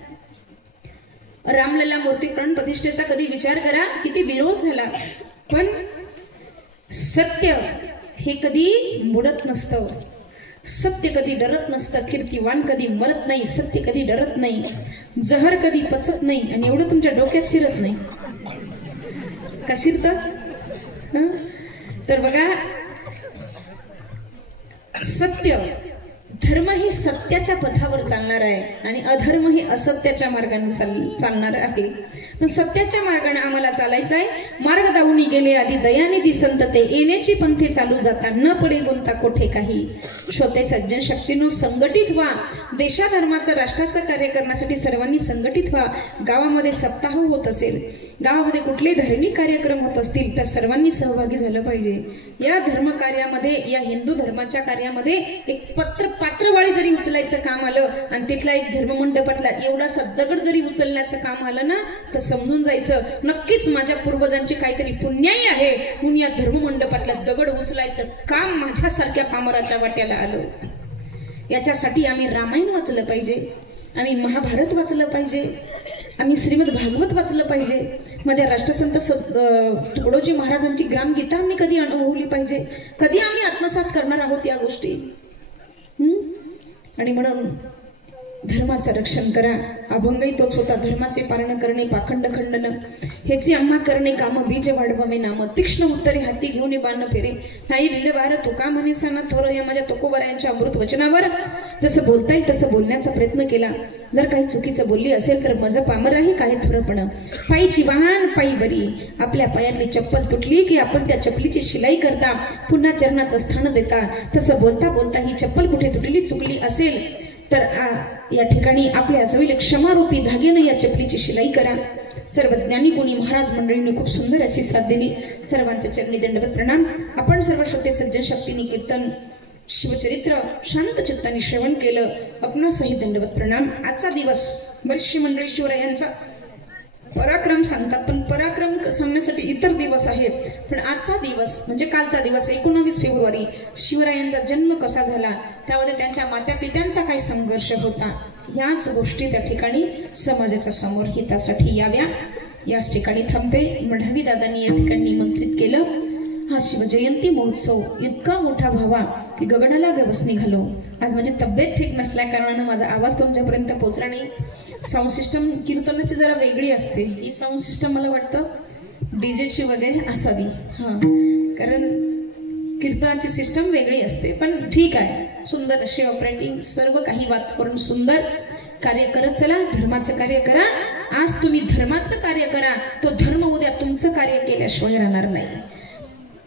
रामलला मूर्ती प्राण प्रतिष्ठेचा कधी विचार करा, किती विरोध झाला. पण सत्य हे कधी बुडत नसतं. सत्य कधी डरत नसतं, कीर्तिवान कधी मरत नाही, सत्य कधी डरत नाही, जहर कधी पचत नाही आणि एवढं तुमच्या डोक्यात शिरत नाही का? शिरतं? तर बघा, सत्य धर्म ही सत्याच्या पथावर चालणार आहे आणि अधर्म ही असत्याच्या मार्गाने चालणार आहे. पण सत्याच्या मार्गाने आम्हाला चालायचं आहे. मार्ग दाऊनी गेले आधी दयानिधी संत ते, येण्याची पंथे चालू जाता न पडे गुंता कोठे काही. श्रोते सज्जन शक्तीनो संघटित व्हा. देशाधर्माचं राष्ट्राचं कार्य करण्यासाठी सर्वांनी संघटित व्हा. गावामध्ये सप्ताह होत असेल, गावामध्ये कुठले धार्मिक कार्यक्रम होत असतील तर सर्वांनी सहभागी झालं पाहिजे. या धर्म कार्यामध्ये, या हिंदू धर्माच्या कार्यामध्ये एक पात्रवाळी जरी उचलायचं काम आलं आणि तिथला एक धर्ममंडपातला एवढासा दगड जरी उचलण्याचं काम आलं ना, तर समजून जायचं नक्कीच माझ्या पूर्वजांची काहीतरी पुण्याई आहे म्हणून या धर्ममंडपातला दगड उचलायचं काम माझ्यासारख्या पामराच्या वाट्याला आलं. याच्यासाठी आम्ही रामायण वाचलं पाहिजे, आम्ही महाभारत वाचलं पाहिजे, आम्ही श्रीमद भागवत वाचलं पाहिजे. माझ्या राष्ट्रसंत तुकडोजी महाराजांची ग्रामगीता आम्ही कधी अनुभवली पाहिजे. कधी आम्ही आत्मसात करणार आहोत या गोष्टी? आणि म्हणून धर्माचं रक्षण करा. अभंगही तोच होता, धर्माचे पालन करणे पाखंड खंडन, हेचे आम्हा करणे काम बीज वाढवावे नाम, तीक्ष्ण उत्तरे हाती घेऊन बाण फेरे, नाही विड वार तुका म्हणे साना थोर. या माझ्या तुकोबारायांच्या अमृत वचनावर जसं बोलता येईल तसं बोलण्याचा प्रयत्न केला. जर काही चुकीचं बोलली असेल तर माझं पामर आहे काय थोरपण. पायीची वाहन पायी बरी, आपल्या पायातली चप्पल तुटली की आपण त्या चपलीची शिलाई करता, पुन्हा चरणाचं स्थान देता. तसं बोलता बोलता ही चप्पल कुठे तुटली चुकली असेल तर या ठिकाणी आपल्या जवळ क्षमारूपी धाग्याने या चपलीची शिलाई करा. सर्व ज्ञानी गुणी महाराज मंडळींनी खूप सुंदर अशी साथ दिली. सर्वांचे चरणी दंडवत प्रणाम. आपण सर्व श्रोते सज्जन शक्तीने कीर्तन शिवचरित्र शांत चित्ताने श्रवण केलं. आपणासही दंडवत प्रणाम. आजचा दिवस बरीचशी मंडळी शिवरायांचा पराक्रम सांगतात, पण पराक्रम सांगण्यासाठी इतर दिवस आहे. पण आजचा दिवस म्हणजे कालचा दिवस 19 फेब्रुवारी शिवरायांचा जन्म कसा झाला, त्यामध्ये त्यांच्या माता पित्यांचा काय संघर्ष होता, याच गोष्टी त्या ठिकाणी समाजाच्या समोर हितासाठी याव्या याच ठिकाणी थांबते. मढावी दादांनी या ठिकाणी निमंत्रित केलं. हा शिवजयंती महोत्सव इतका मोठा व्हावा की गगनाला गवसणी घालो. आज माझी तब्येत ठीक नसल्या कारणानं माझा आवाज तुमच्यापर्यंत पोहोचला नाही. साऊंड सिस्टम कीर्तनाची जरा वेगळी असते. ही साऊंड सिस्टम मला वाटतं डीजेची वगैरे असावी, कारण कीर्तनाची सिस्टम वेगळी असते. पण ठीक आहे, सुंदर अशी ऑपरेटिंग, सर्व काही वातावरण सुंदर. कार्य करत चला, धर्माचं कार्य करा. आज तुम्ही धर्माचं कार्य करा, तो धर्म उद्या तुमचं कार्य केल्याशिवाय राहणार नाही.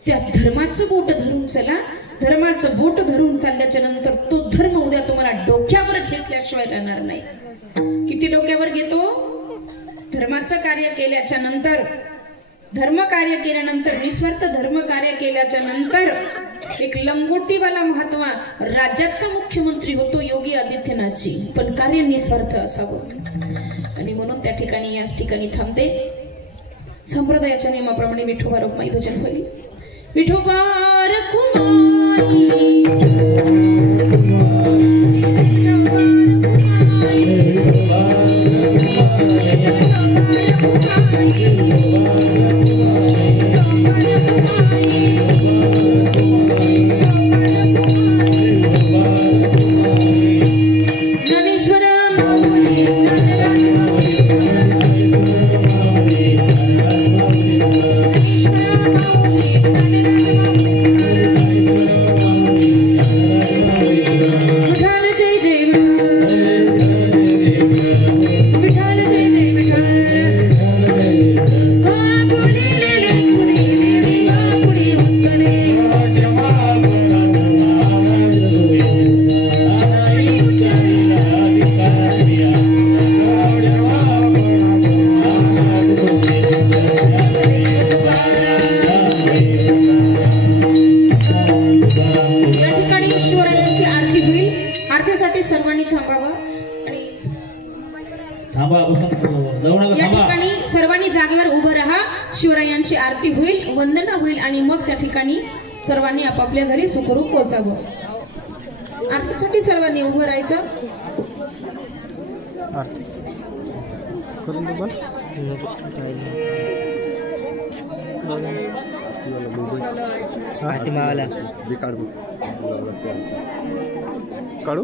त्या धर्माचं बोट धरून चला. धर्माचं बोट धरून चालल्याच्या नंतर तो धर्म उद्या तुम्हाला डोक्यावर घेतल्याशिवाय राहणार नाही. किती डोक्यावर घेतो? धर्माचं कार्य केल्याच्या नंतर, धर्म कार्य केल्यानंतर, निस्वार्थ धर्म कार्य केल्याच्या नंतर एक लंगोटीवाला महात्मा राज्याचा मुख्यमंत्री होतो योगी आदित्यनाथची, पण कार्य निस्वार्थ असावं. आणि म्हणून त्या ठिकाणी याच ठिकाणी थांबते. संप्रदायाच्या नियमाप्रमाणे विठोबा रुक्माई भजन होईल. विठोबा रुक्माई शिवरायांची आरती होईल, वंदना होईल आणि मग त्या ठिकाणी सर्वांनी आपापल्या घरी सुखरूप पोहोचावं. आरतीसाठी सर्वांनी उभं राहायचं. आरती मावाला काढू